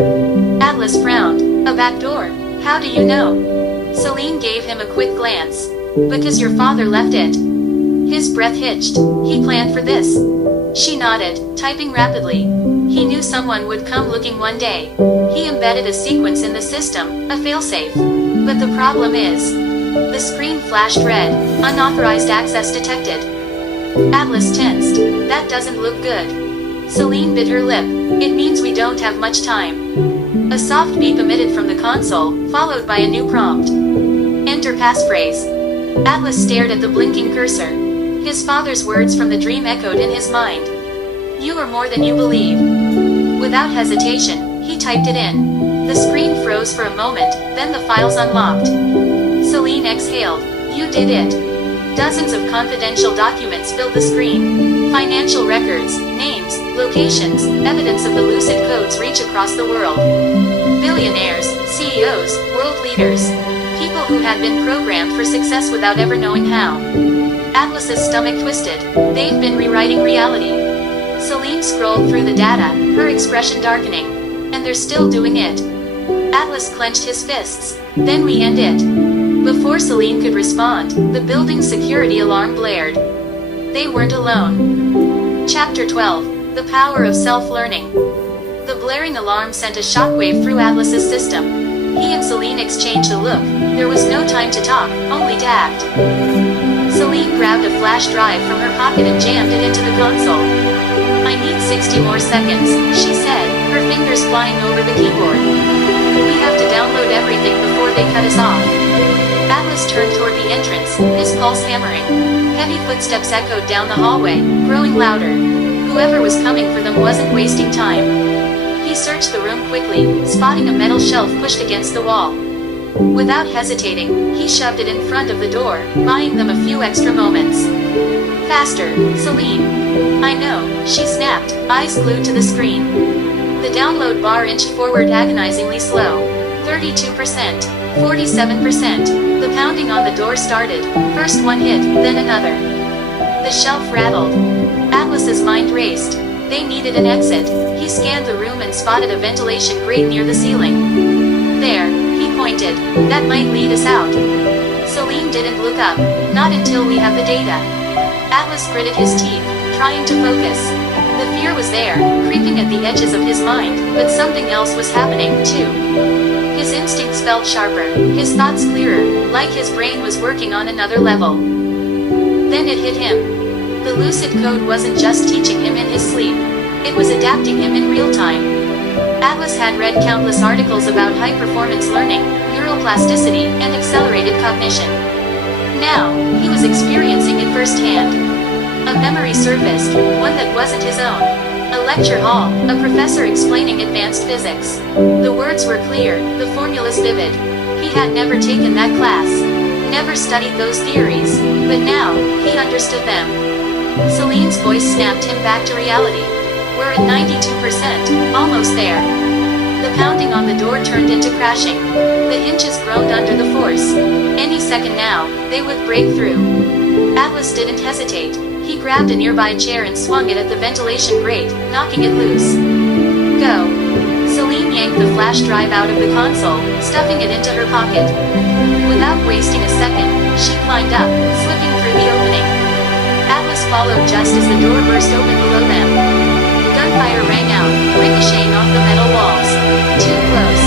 Atlas frowned. "A back door? How do you know?" Celine gave him a quick glance. "Because your father left it." His breath hitched. "He planned for this." She nodded, typing rapidly. He knew someone would come looking one day. He embedded a sequence in the system, a failsafe. But the problem is... The screen flashed red. "Unauthorized access detected." Atlas tensed. "That doesn't look good." Celine bit her lip. "It means we don't have much time." A soft beep emitted from the console, followed by a new prompt. "Enter passphrase." Atlas stared at the blinking cursor. His father's words from the dream echoed in his mind. "You are more than you believe." Without hesitation, he typed it in. The screen froze for a moment, then the files unlocked. Celine exhaled. "You did it." Dozens of confidential documents filled the screen. Financial records, names, locations, evidence of the Lucid Code's reach across the world. Billionaires, CEOs, world leaders. People who had been programmed for success without ever knowing how. Atlas's stomach twisted. They've been rewriting reality. Celine scrolled through the data, her expression darkening. And they're still doing it. Atlas clenched his fists. "Then we end it." Before Celine could respond, the building's security alarm blared. They weren't alone. Chapter 12. The Power of Self-Learning. The blaring alarm sent a shockwave through Atlas's system. He and Celine exchanged a look. There was no time to talk, only to act. Celine grabbed a flash drive from her pocket and jammed it into the console. "I need 60 more seconds," she said, her fingers flying over the keyboard. "We have to download everything before they cut us off." Atlas turned toward the entrance, his pulse hammering. Heavy footsteps echoed down the hallway, growing louder. Whoever was coming for them wasn't wasting time. He searched the room quickly, spotting a metal shelf pushed against the wall. Without hesitating, he shoved it in front of the door, buying them a few extra moments. "Faster, Celine." "I know," she snapped, eyes glued to the screen. The download bar inched forward agonizingly slow. 32%, 47%. The pounding on the door started. First one hit, then another. The shelf rattled. Atlas's mind raced. They needed an exit. He scanned the room and spotted a ventilation grate near the ceiling. "There," he pointed. "That might lead us out." Celine didn't look up. "Not until we have the data." Atlas gritted his teeth, trying to focus. The fear was there, creeping at the edges of his mind, but something else was happening, too. His instincts felt sharper, his thoughts clearer, like his brain was working on another level. Then it hit him. The Lucid Code wasn't just teaching him in his sleep. It was adapting him in real time. Atlas had read countless articles about high-performance learning, neuroplasticity, and accelerated cognition. Now, he was experiencing it firsthand. A memory surfaced, one that wasn't his own. A lecture hall, a professor explaining advanced physics. The words were clear, the formulas vivid. He had never taken that class. Never studied those theories. But now, he understood them. Celine's voice snapped him back to reality. "We're at 92%, almost there." The pounding on the door turned into crashing. The hinges groaned under the force. Any second now, they would break through. Atlas didn't hesitate. He grabbed a nearby chair and swung it at the ventilation grate, knocking it loose. "Go." Celine yanked the flash drive out of the console, stuffing it into her pocket. Without wasting a second, she climbed up, slipping through the opening. Atlas followed just as the door burst open below them. Gunfire rang out, ricocheting off the metal walls. Too close.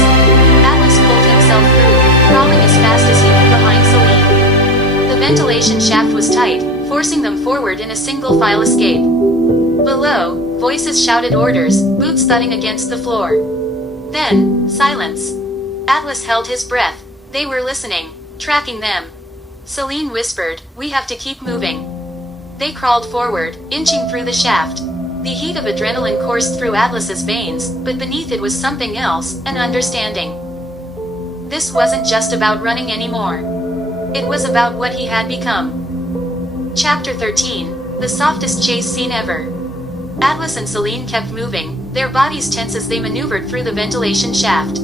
Atlas pulled himself through, crawling as fast as he could behind Celine. The ventilation shaft was tight, forcing them forward in a single-file escape. Below, voices shouted orders, boots thudding against the floor. Then, silence. Atlas held his breath. They were listening, tracking them. Celine whispered, "We have to keep moving." They crawled forward, inching through the shaft. The heat of adrenaline coursed through Atlas's veins, but beneath it was something else, an understanding. This wasn't just about running anymore. It was about what he had become. Chapter 13. The softest chase scene ever. Atlas and Celine kept moving, their bodies tense as they maneuvered through the ventilation shaft.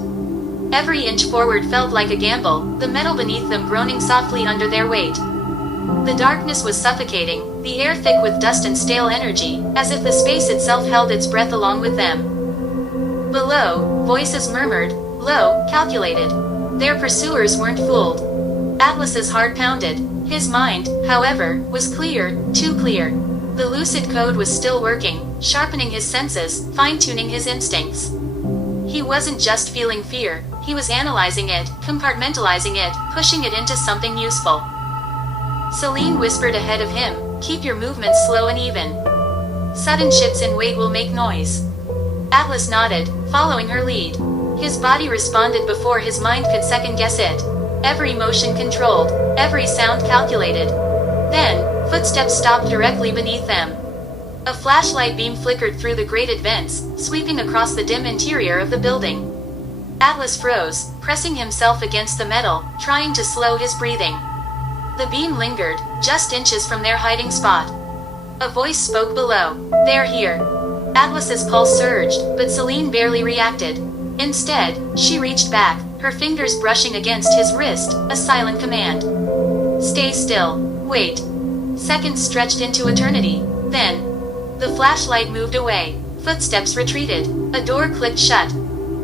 Every inch forward felt like a gamble, the metal beneath them groaning softly under their weight. The darkness was suffocating, the air thick with dust and stale energy, as if the space itself held its breath along with them. Below, voices murmured, low, calculated. Their pursuers weren't fooled. Atlas's heart pounded. His mind, however, was clear, too clear. The Lucid Code was still working, sharpening his senses, fine-tuning his instincts. He wasn't just feeling fear, he was analyzing it, compartmentalizing it, pushing it into something useful. Celine whispered ahead of him, keep your movements slow and even. Sudden shifts in weight will make noise. Atlas nodded, following her lead. His body responded before his mind could second-guess it. Every motion controlled, every sound calculated. Then, footsteps stopped directly beneath them. A flashlight beam flickered through the grated vents, sweeping across the dim interior of the building. Atlas froze, pressing himself against the metal, trying to slow his breathing. The beam lingered, just inches from their hiding spot. A voice spoke below. They're here. Atlas's pulse surged, but Celine barely reacted. Instead, she reached back, her fingers brushing against his wrist, a silent command. Stay still. Wait. Seconds stretched into eternity. Then, the flashlight moved away. Footsteps retreated. A door clicked shut.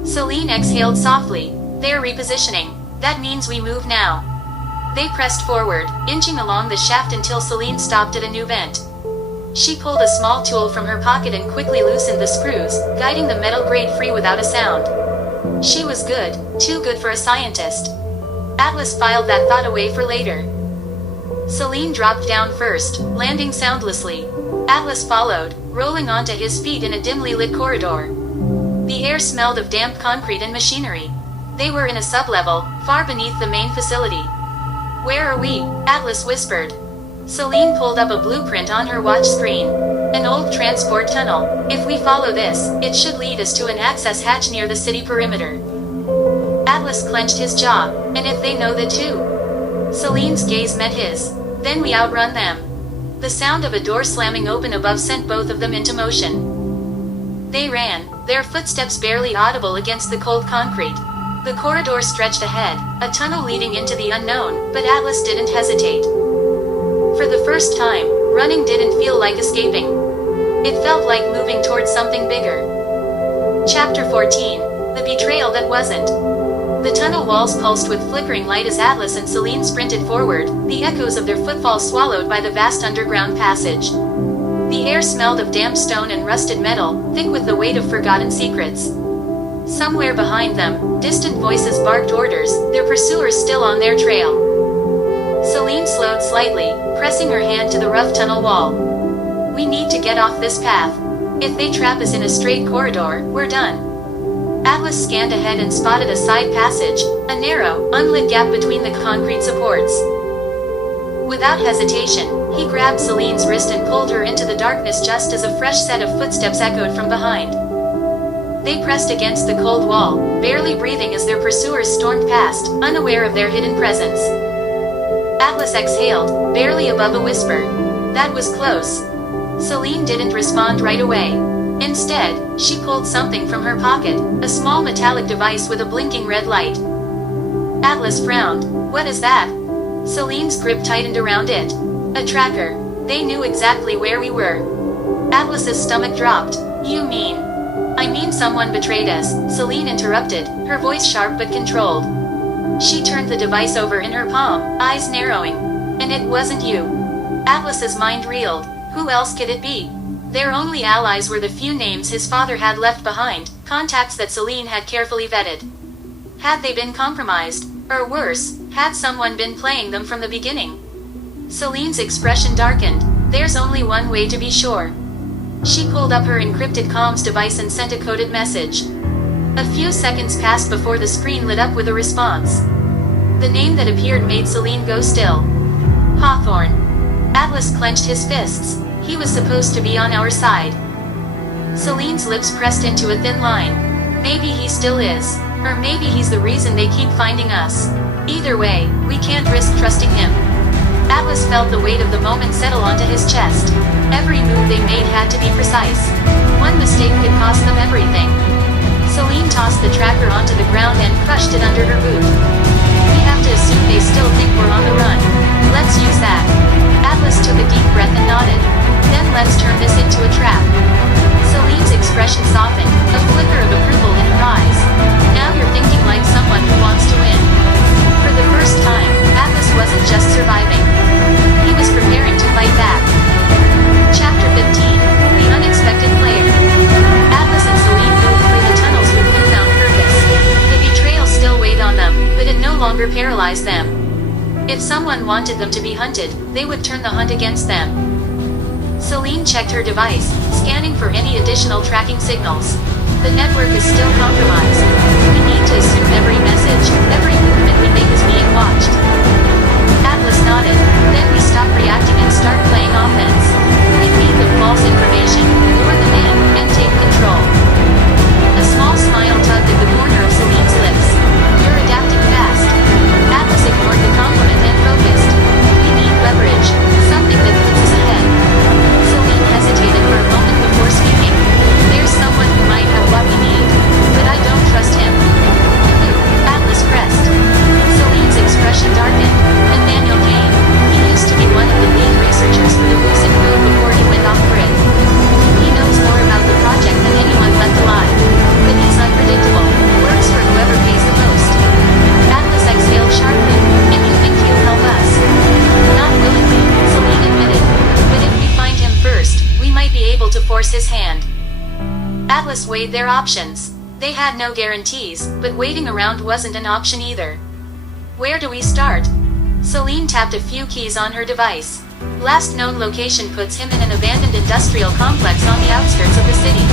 Celine exhaled softly. They're repositioning. That means we move now. They pressed forward, inching along the shaft until Celine stopped at a new vent. She pulled a small tool from her pocket and quickly loosened the screws, guiding the metal grate free without a sound. She was good, too good for a scientist. Atlas filed that thought away for later. Celine dropped down first, landing soundlessly. Atlas followed, rolling onto his feet in a dimly lit corridor. The air smelled of damp concrete and machinery. They were in a sublevel, far beneath the main facility. Where are we? Atlas whispered. Celine pulled up a blueprint on her watch screen. An old transport tunnel. If we follow this, it should lead us to an access hatch near the city perimeter. Atlas clenched his jaw. And if they know the two? Celine's gaze met his. Then we outrun them. The sound of a door slamming open above sent both of them into motion. They ran, their footsteps barely audible against the cold concrete. The corridor stretched ahead, a tunnel leading into the unknown, but Atlas didn't hesitate. For the first time, running didn't feel like escaping. It felt like moving towards something bigger. Chapter 14. The Betrayal That Wasn't. The tunnel walls pulsed with flickering light as Atlas and Celine sprinted forward, the echoes of their footfalls swallowed by the vast underground passage. The air smelled of damp stone and rusted metal, thick with the weight of forgotten secrets. Somewhere behind them, distant voices barked orders, their pursuers still on their trail. Celine slowed slightly, pressing her hand to the rough tunnel wall. We need to get off this path. If they trap us in a straight corridor, we're done. Atlas scanned ahead and spotted a side passage, a narrow, unlit gap between the concrete supports. Without hesitation, he grabbed Celine's wrist and pulled her into the darkness just as a fresh set of footsteps echoed from behind. They pressed against the cold wall, barely breathing as their pursuers stormed past, unaware of their hidden presence. Atlas exhaled, barely above a whisper. That was close. Celine didn't respond right away. Instead, she pulled something from her pocket, a small metallic device with a blinking red light. Atlas frowned. What is that? Celine's grip tightened around it. A tracker. They knew exactly where we were. Atlas's stomach dropped. You mean? I mean someone betrayed us, Celine interrupted, her voice sharp but controlled. She turned the device over in her palm, eyes narrowing. And it wasn't you. Atlas's mind reeled. Who else could it be? Their only allies were the few names his father had left behind, contacts that Celine had carefully vetted. Had they been compromised? Or worse, had someone been playing them from the beginning? Celine's expression darkened. There's only one way to be sure. She pulled up her encrypted comms device and sent a coded message. A few seconds passed before the screen lit up with a response. The name that appeared made Celine go still. Hawthorne. Atlas clenched his fists. He was supposed to be on our side. Celine's lips pressed into a thin line. Maybe he still is. Or maybe he's the reason they keep finding us. Either way, we can't risk trusting him. Atlas felt the weight of the moment settle onto his chest. Every move they made had to be precise. One mistake could cost them everything. Celine tossed the tracker onto the ground and crushed it under her boot. We have to assume they still think we're on the run. Let's use that. Atlas took a deep breath and nodded. Then let's turn this into a trap. Celine's expression softened, a flicker of approval in her eyes. Now you're thinking like someone who wants to win. For the first time, Atlas wasn't just surviving. He was preparing to fight back. Chapter 15, The Unexpected Player. Atlas and Celine moved through the tunnels with newfound purpose. The betrayal still weighed on them, but it no longer paralyzed them. If someone wanted them to be hunted, they would turn the hunt against them. Celine checked her device, scanning for any additional tracking signals. The network is still compromised. We need to assume every message, every movement we make is being watched. Atlas nodded. Then we stop reacting and start playing offense. We feed them false information, lure them in, and take control. A small smile tugged at the corner of Celine's lips. You're adapting fast. Atlas ignored the compliment and focused. We need leverage, something that puts us ahead. Celine hesitated for a moment before speaking. There's someone who might have what we need, but I don't trust him. Who? Atlas pressed. Celine's expression darkened. Nathaniel Kane. He used to be one of the lead researchers for the Lucid Code before he went off-grid. He knows more about the project than anyone left alive. But he's unpredictable, works for whoever pays the most. Atlas exhaled sharply. And you think he'll help us? Not willingly, Celine admitted. But if we find him first, we might be able to force his hand. Atlas weighed their options. They had no guarantees, but waiting around wasn't an option either. Where do we start? Celine tapped a few keys on her device. Last known location puts him in an abandoned industrial complex on the outskirts of the city.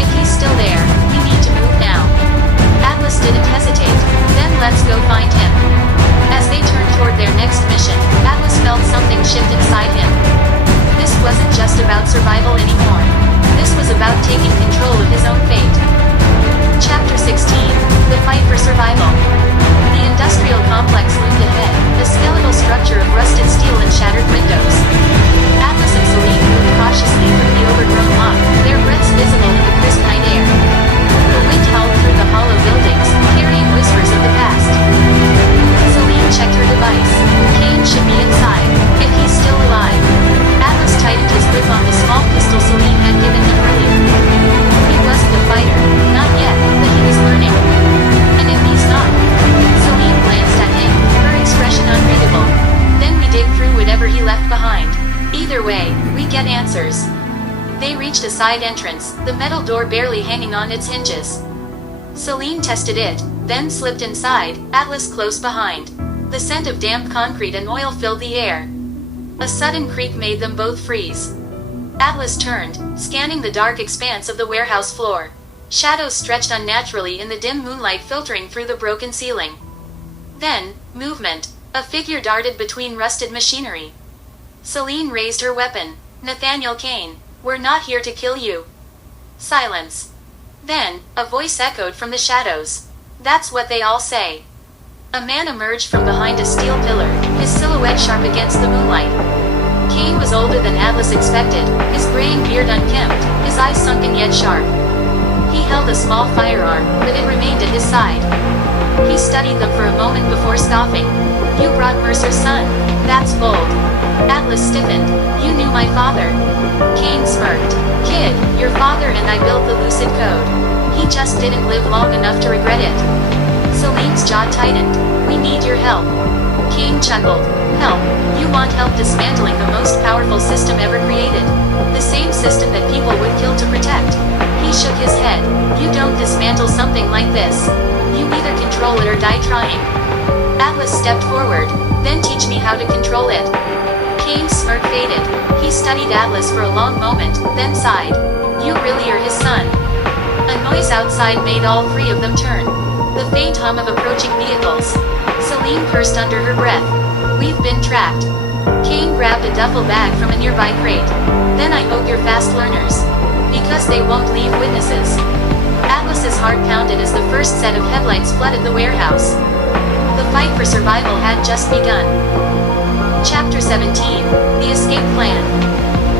If he's still there, we need to move now. Atlas didn't hesitate. Then let's go find him. As they turned toward their next mission, Atlas felt something shift inside him. This wasn't just about survival anymore. This was about taking control of his own fate. Chapter 16, The Fight for Survival. The industrial complex loomed ahead, a skeletal structure of rusted steel and shattered windows. Atlas and Celine moved cautiously through the overgrown lot, their breaths visible in the crisp night air. The wind howled through the hollow buildings, carrying whispers of the past. Celine checked her device. Kane should be inside, if he's still alive. Atlas tightened his grip on the small pistol Celine had given him earlier. He wasn't a fighter, not yet, but he was learning. And if he's not? Celine glanced at him, her expression unreadable. Then we dig through whatever he left behind. Either way, we get answers. They reached a side entrance, the metal door barely hanging on its hinges. Celine tested it, then slipped inside, Atlas close behind. The scent of damp concrete and oil filled the air. A sudden creak made them both freeze. Atlas turned, scanning the dark expanse of the warehouse floor. Shadows stretched unnaturally in the dim moonlight filtering through the broken ceiling. Then, movement. A figure darted between rusted machinery. Celine raised her weapon. Nathaniel Kane, we're not here to kill you. Silence. Then, a voice echoed from the shadows. That's what they all say. A man emerged from behind a steel pillar, his silhouette sharp against the moonlight. Kane was older than Atlas expected, his graying beard unkempt, his eyes sunken yet sharp. He held a small firearm, but it remained at his side. He studied them for a moment before scoffing. You brought Mercer's son. That's bold. Atlas stiffened. You knew my father. Kane smirked. Kid, your father and I built the Lucid Code. He just didn't live long enough to regret it. Celine's jaw tightened. We need your help. Kane chuckled. Help? You want help dismantling the most powerful system ever created? The same system that people would kill to protect. He shook his head. You don't dismantle something like this. You either control it or die trying. Atlas stepped forward. Then teach me how to control it. Kane's smirk faded. He studied Atlas for a long moment, then sighed. You really are his son. A noise outside made all three of them turn. The faint hum of approaching vehicles. Celine cursed under her breath. We've been tracked. Kane grabbed a duffel bag from a nearby crate. Then I hope you're fast learners. Because they won't leave witnesses. Atlas's heart pounded as the first set of headlights flooded the warehouse. The fight for survival had just begun. Chapter 17, The Escape Plan.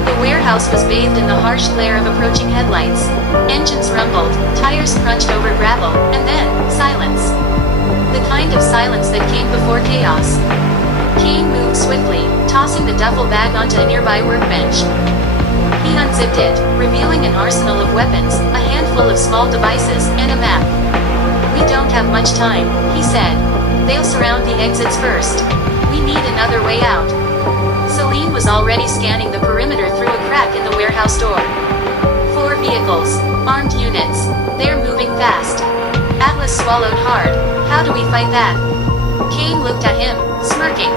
The The warehouse was bathed in the harsh glare of approaching headlights. Engines rumbled, tires crunched over gravel, and then, silence. The kind of silence that came before chaos. Kane moved swiftly, tossing the duffel bag onto a nearby workbench. He unzipped it, revealing an arsenal of weapons, a handful of small devices, and a map. "We don't have much time," he said. "They'll surround the exits first. We need another way out." Celine was already scanning the perimeter through a crack in the warehouse door. 4 vehicles, armed units. They're moving fast. Atlas swallowed hard. "How do we fight that?" Kane looked at him, smirking.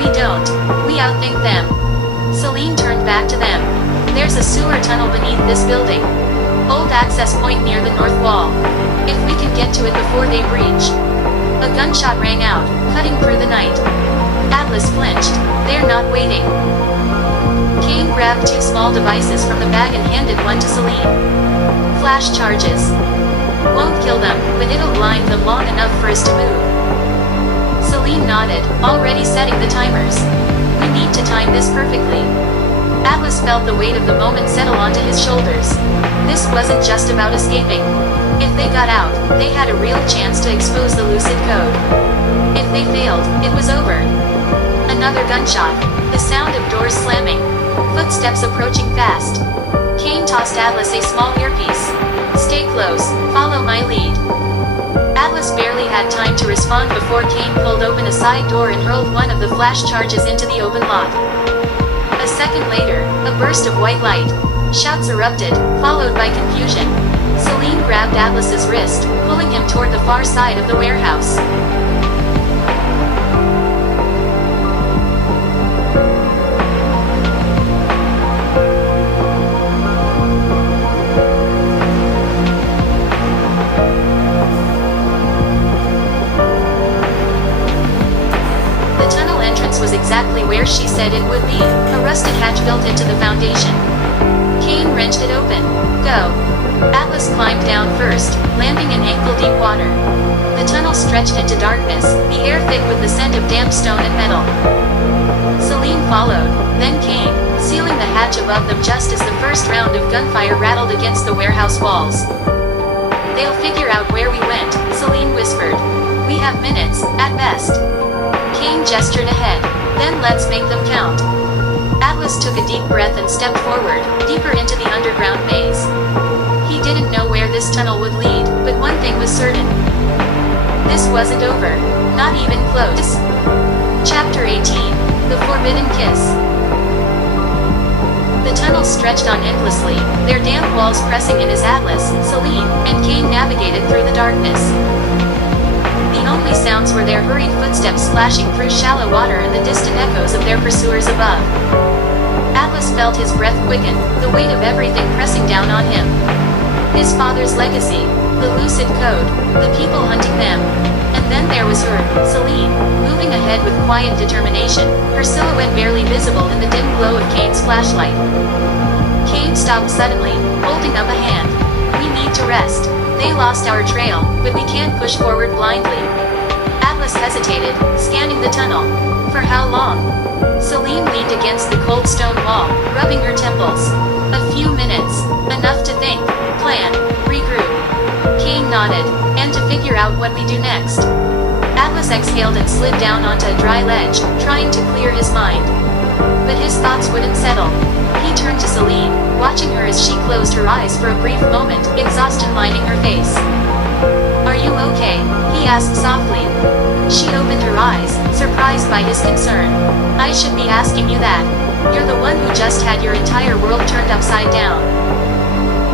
"We don't. We outthink them." Celine turned back to them. "There's a sewer tunnel beneath this building. Old access point near the north wall. If we can get to it before they breach." A gunshot rang out, cutting through the night. Atlas flinched. "They're not waiting." Kane grabbed 2 small devices from the bag and handed one to Celine. "Flash charges. Won't kill them, but it'll blind them long enough for us to move." Celine nodded, already setting the timers. "We need to time this perfectly." Atlas felt the weight of the moment settle onto his shoulders. This wasn't just about escaping. If they got out, they had a real chance to expose the Lucid Code. If they failed, it was over. Another gunshot. The sound of doors slamming. Footsteps approaching fast. Kane tossed Atlas a small earpiece. "Stay close, follow my lead." Atlas barely had time to respond before Kane pulled open a side door and hurled one of the flash charges into the open lot. A second later, a burst of white light. Shouts erupted, followed by confusion. Celine grabbed Atlas's wrist, pulling him toward the far side of the warehouse. Was exactly where she said it would be, a rusted hatch built into the foundation. Kane wrenched it open. "Go." Atlas climbed down first, landing in ankle-deep water. The tunnel stretched into darkness, the air thick with the scent of damp stone and metal. Celine followed, then Kane, sealing the hatch above them just as the first round of gunfire rattled against the warehouse walls. "They'll figure out where we went," Celine whispered. "We have minutes, at best." Kane gestured ahead. "Then let's make them count." Atlas took a deep breath and stepped forward, deeper into the underground maze. He didn't know where this tunnel would lead, but one thing was certain. This wasn't over. Not even close. Chapter 18. The Forbidden Kiss. The tunnel stretched on endlessly, their damp walls pressing in as Atlas, Celine, and Kane navigated through the darkness. The only sounds were their hurried footsteps splashing through shallow water and the distant echoes of their pursuers above. Atlas felt his breath quicken, the weight of everything pressing down on him. His father's legacy, the Lucid Code, the people hunting them. And then there was her, Celine, moving ahead with quiet determination, her silhouette barely visible in the dim glow of Kane's flashlight. Kane stopped suddenly, holding up a hand. "We need to rest. They lost our trail, but we can't push forward blindly." Atlas hesitated, scanning the tunnel. For how long? Celine leaned against the cold stone wall, rubbing her temples. "A few minutes. Enough to think, plan, regroup." Kane nodded. "And to figure out what we do next." Atlas exhaled and slid down onto a dry ledge, trying to clear his mind. But his thoughts wouldn't settle. He turned to Celine, watching her as she closed her eyes for a brief moment, exhaustion lining her face. "Are you okay?" he asked softly. She opened her eyes, surprised by his concern. "I should be asking you that. You're the one who just had your entire world turned upside down."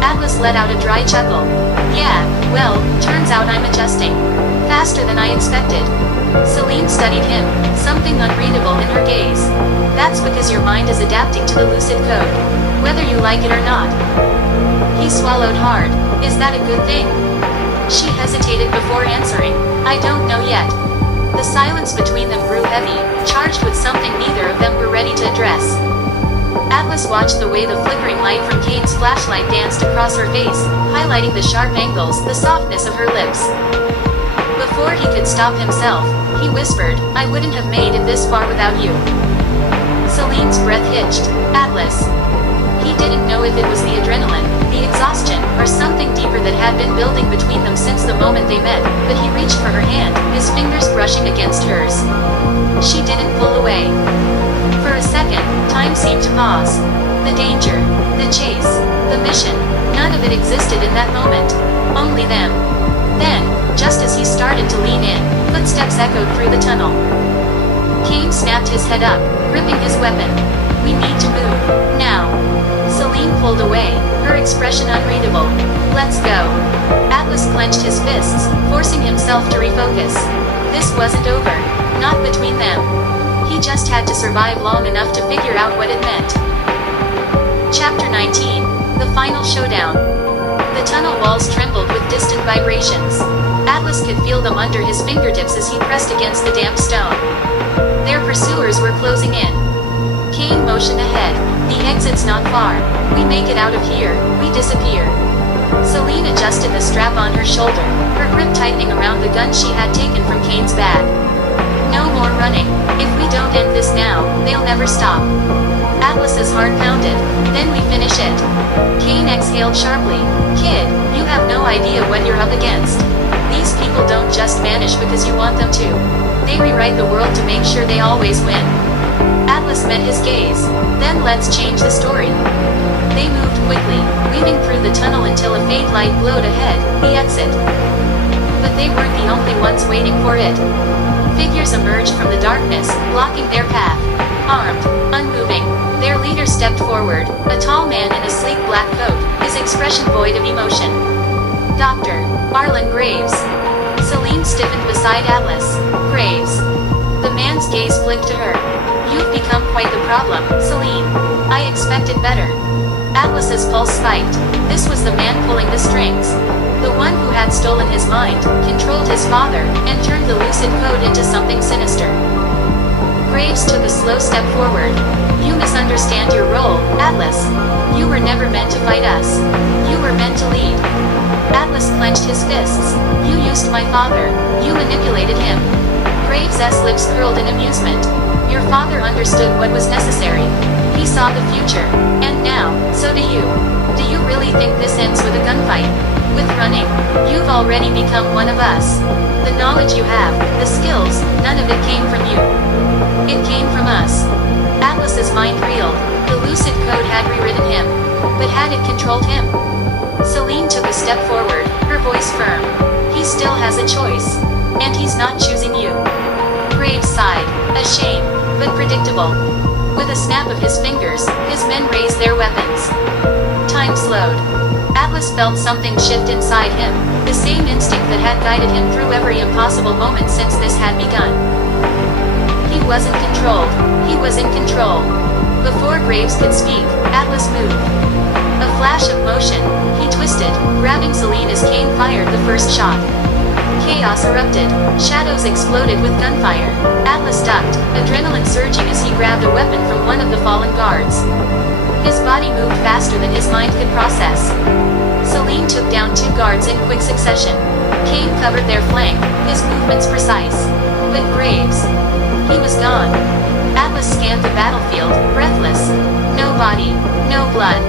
Atlas let out a dry chuckle. "Yeah, well, turns out I'm adjusting. Faster than I expected." Celine studied him, something unreadable in her gaze. "That's because your mind is adapting to the Lucid Code, whether you like it or not." He swallowed hard. "Is that a good thing?" She hesitated before answering. "I don't know yet." The silence between them grew heavy, charged with something neither of them were ready to address. Atlas watched the way the flickering light from Kane's flashlight danced across her face, highlighting the sharp angles, the softness of her lips. Before he could stop himself, he whispered, "I wouldn't have made it this far without you." Celine's breath hitched. Atlas. He didn't know if it was the adrenaline, the exhaustion, or something deeper that had been building between them since the moment they met, but he reached for her hand, his fingers brushing against hers. She didn't pull away. For a second, time seemed to pause. The danger, the chase, the mission, none of it existed in that moment. Only them. Then, just as he started to lean in, footsteps echoed through the tunnel. Kane snapped his head up, gripping his weapon. We need to move, now. Celine pulled away, her expression unreadable. Let's go. Atlas clenched his fists, forcing himself to refocus. This wasn't over, not between them. He just had to survive long enough to figure out what it meant. Chapter 19, The Final Showdown. The tunnel walls trembled with distant vibrations. Atlas could feel them under his fingertips as he pressed against the damp stone. Their pursuers were closing in. Kane motioned ahead. The exit's not far. We make it out of here, we disappear. Celine adjusted the strap on her shoulder, her grip tightening around the gun she had taken from Kane's bag. No more running. If we don't end this now, they'll never stop. Atlas's heart pounded. Then we finish it. Kane exhaled sharply. Kid, you have no idea what you're up against. These people don't just vanish because you want them to. They rewrite the world to make sure they always win. Atlas met his gaze. Then let's change the story. They moved quickly, weaving through the tunnel until a faint light glowed ahead, the exit. But they weren't the only ones waiting for it. Figures emerged from the darkness, blocking their path. Armed, unmoving, their leader stepped forward, a tall man in a sleek black coat, his expression void of emotion. Dr. Arlen Graves. Celine stiffened beside Atlas. Graves. The man's gaze flicked to her. You've become quite the problem, Celine. I expected better. Atlas's pulse spiked. This was the man pulling the strings. The one who had stolen his mind, controlled his father, and turned the Lucid Code into something sinister. Graves took a slow step forward. You misunderstand your role, Atlas. You were never meant to fight us. You were meant to lead. Atlas clenched his fists. You used my father. You manipulated him. Graves' lips curled in amusement. Your father understood what was necessary. He saw the future. And now, so do you. Do you really think this ends with a gunfight? With running? You've already become one of us. The knowledge you have, the skills, none of it came from you. It came from us. Atlas's mind reeled. The Lucid Code had rewritten him. But had it controlled him? Celine took a step forward, her voice firm. He still has a choice. And he's not choosing you. Graves sighed, ashamed, but predictable. With a snap of his fingers, his men raised their weapons. Time slowed. Atlas felt something shift inside him, the same instinct that had guided him through every impossible moment since this had begun. He wasn't controlled, he was in control. Before Graves could speak, Atlas moved. A flash of motion, he twisted, grabbing Celine as Kane fired the first shot. Chaos erupted, shadows exploded with gunfire. Atlas ducked, adrenaline surging as he grabbed a weapon from one of the fallen guards. His body moved faster than his mind could process. Celine took down two guards in quick succession. Kane covered their flank, his movements precise. But Graves, he was gone. Atlas scanned the battlefield, breathless. No body, no blood.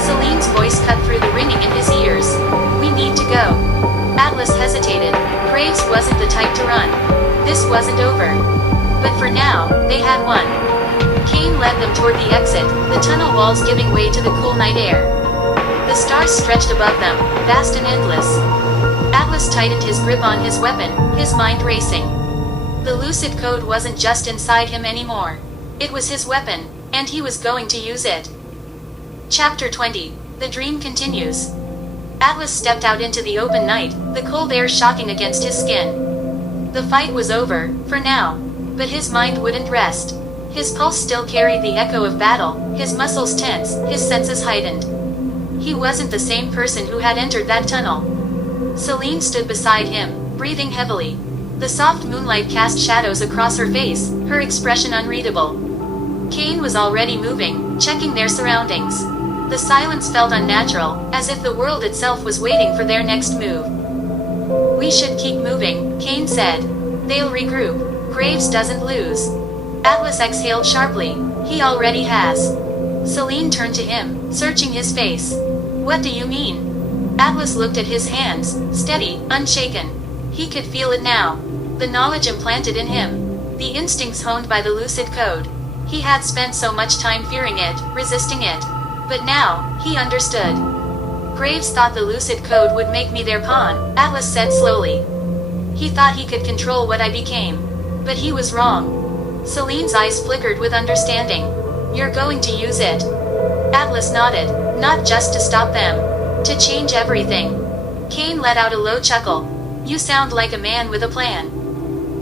Celine's voice cut through the ringing in his ears. We need to go. Atlas hesitated. Graves wasn't the type to run. This wasn't over. But for now, they had won. Kane led them toward the exit, the tunnel walls giving way to the cool night air. The stars stretched above them, vast and endless. Atlas tightened his grip on his weapon, his mind racing. The Lucid Code wasn't just inside him anymore. It was his weapon, and he was going to use it. Chapter 20. The dream continues. Atlas stepped out into the open night, the cold air shocking against his skin. The fight was over, for now. But his mind wouldn't rest. His pulse still carried the echo of battle, his muscles tense, his senses heightened. He wasn't the same person who had entered that tunnel. Celine stood beside him, breathing heavily. The soft moonlight cast shadows across her face, her expression unreadable. Kane was already moving, checking their surroundings. The silence felt unnatural, as if the world itself was waiting for their next move. We should keep moving, Kane said. They'll regroup. Graves doesn't lose. Atlas exhaled sharply. He already has. Celine turned to him, searching his face. What do you mean? Atlas looked at his hands, steady, unshaken. He could feel it now. The knowledge implanted in him. The instincts honed by the Lucid Code. He had spent so much time fearing it, resisting it. But now, he understood. Graves thought the Lucid Code would make me their pawn, Atlas said slowly. He thought he could control what I became. But he was wrong. Celine's eyes flickered with understanding. You're going to use it. Atlas nodded, not just to stop them. To change everything. Kane let out a low chuckle. You sound like a man with a plan.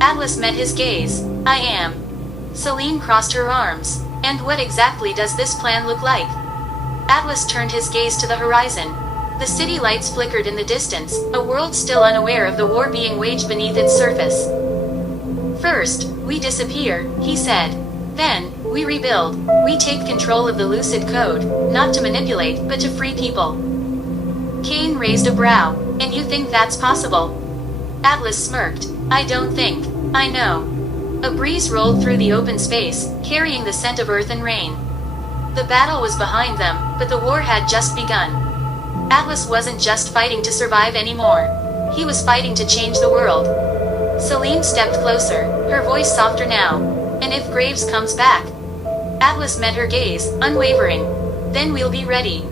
Atlas met his gaze. I am. Celine crossed her arms. And what exactly does this plan look like? Atlas turned his gaze to the horizon. The city lights flickered in the distance, a world still unaware of the war being waged beneath its surface. First, we disappear, he said. Then, we rebuild. We take control of the Lucid Code, not to manipulate, but to free people. Kane raised a brow. And you think that's possible? Atlas smirked. I don't think. I know. A breeze rolled through the open space, carrying the scent of earth and rain. The battle was behind them, but the war had just begun. Atlas wasn't just fighting to survive anymore. He was fighting to change the world. Celine stepped closer, her voice softer now. And if Graves comes back? Atlas met her gaze, unwavering. Then we'll be ready.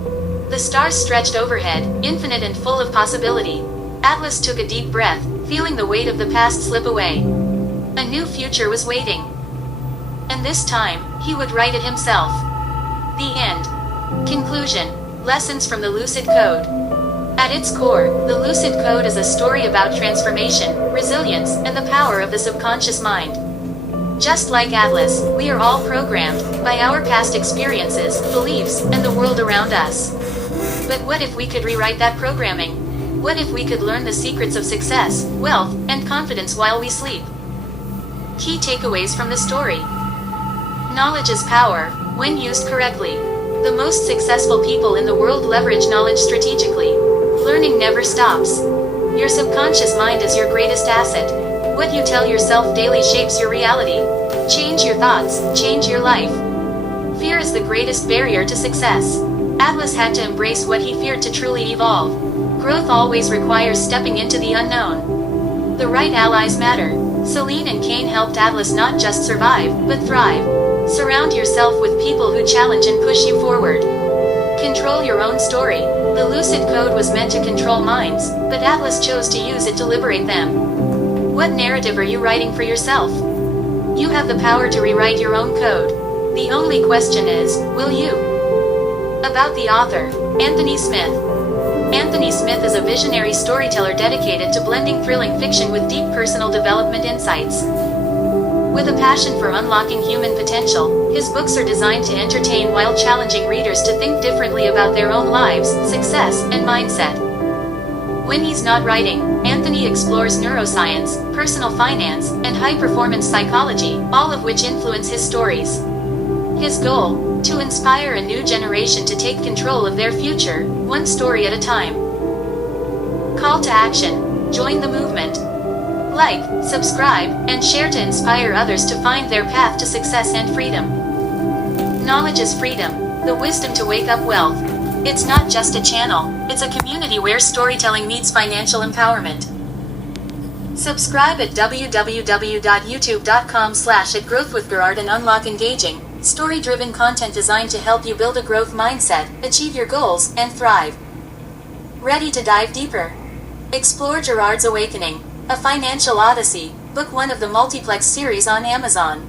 The stars stretched overhead, infinite and full of possibility. Atlas took a deep breath, feeling the weight of the past slip away. A new future was waiting. And this time, he would write it himself. The end. Conclusion. Lessons from the Lucid Code. At its core, the Lucid Code is a story about transformation, resilience, and the power of the subconscious mind. Just like Atlas, we are all programmed by our past experiences, beliefs, and the world around us. But what if we could rewrite that programming? What if we could learn the secrets of success, wealth, and confidence while we sleep? Key takeaways from the story. Knowledge is power, when used correctly. The most successful people in the world leverage knowledge strategically. Learning never stops. Your subconscious mind is your greatest asset. What you tell yourself daily shapes your reality. Change your thoughts, change your life. Fear is the greatest barrier to success. Atlas had to embrace what he feared to truly evolve. Growth always requires stepping into the unknown. The right allies matter. Celine and Kane helped Atlas not just survive, but thrive. Surround yourself with people who challenge and push you forward. Control your own story. The Lucid Code was meant to control minds, but Atlas chose to use it to liberate them. What narrative are you writing for yourself? You have the power to rewrite your own code. The only question is, will you? About the author, Anthony Smith. Anthony Smith is a visionary storyteller dedicated to blending thrilling fiction with deep personal development insights. With a passion for unlocking human potential, his books are designed to entertain while challenging readers to think differently about their own lives, success, and mindset. When he's not writing, Anthony explores neuroscience, personal finance, and high-performance psychology, all of which influence his stories. His goal? To inspire a new generation to take control of their future, one story at a time. Call to action. Join the movement. Like, subscribe, and share to inspire others to find their path to success and freedom. Knowledge is freedom, the wisdom to wake up wealth. It's not just a channel, it's a community where storytelling meets financial empowerment. Subscribe at www.youtube.com/@growthwithgerard and unlock engaging, story-driven content designed to help you build a growth mindset, achieve your goals, and thrive. Ready to dive deeper? Explore Gerard's Awakening, a financial odyssey, book 1 of the multiplex series on Amazon.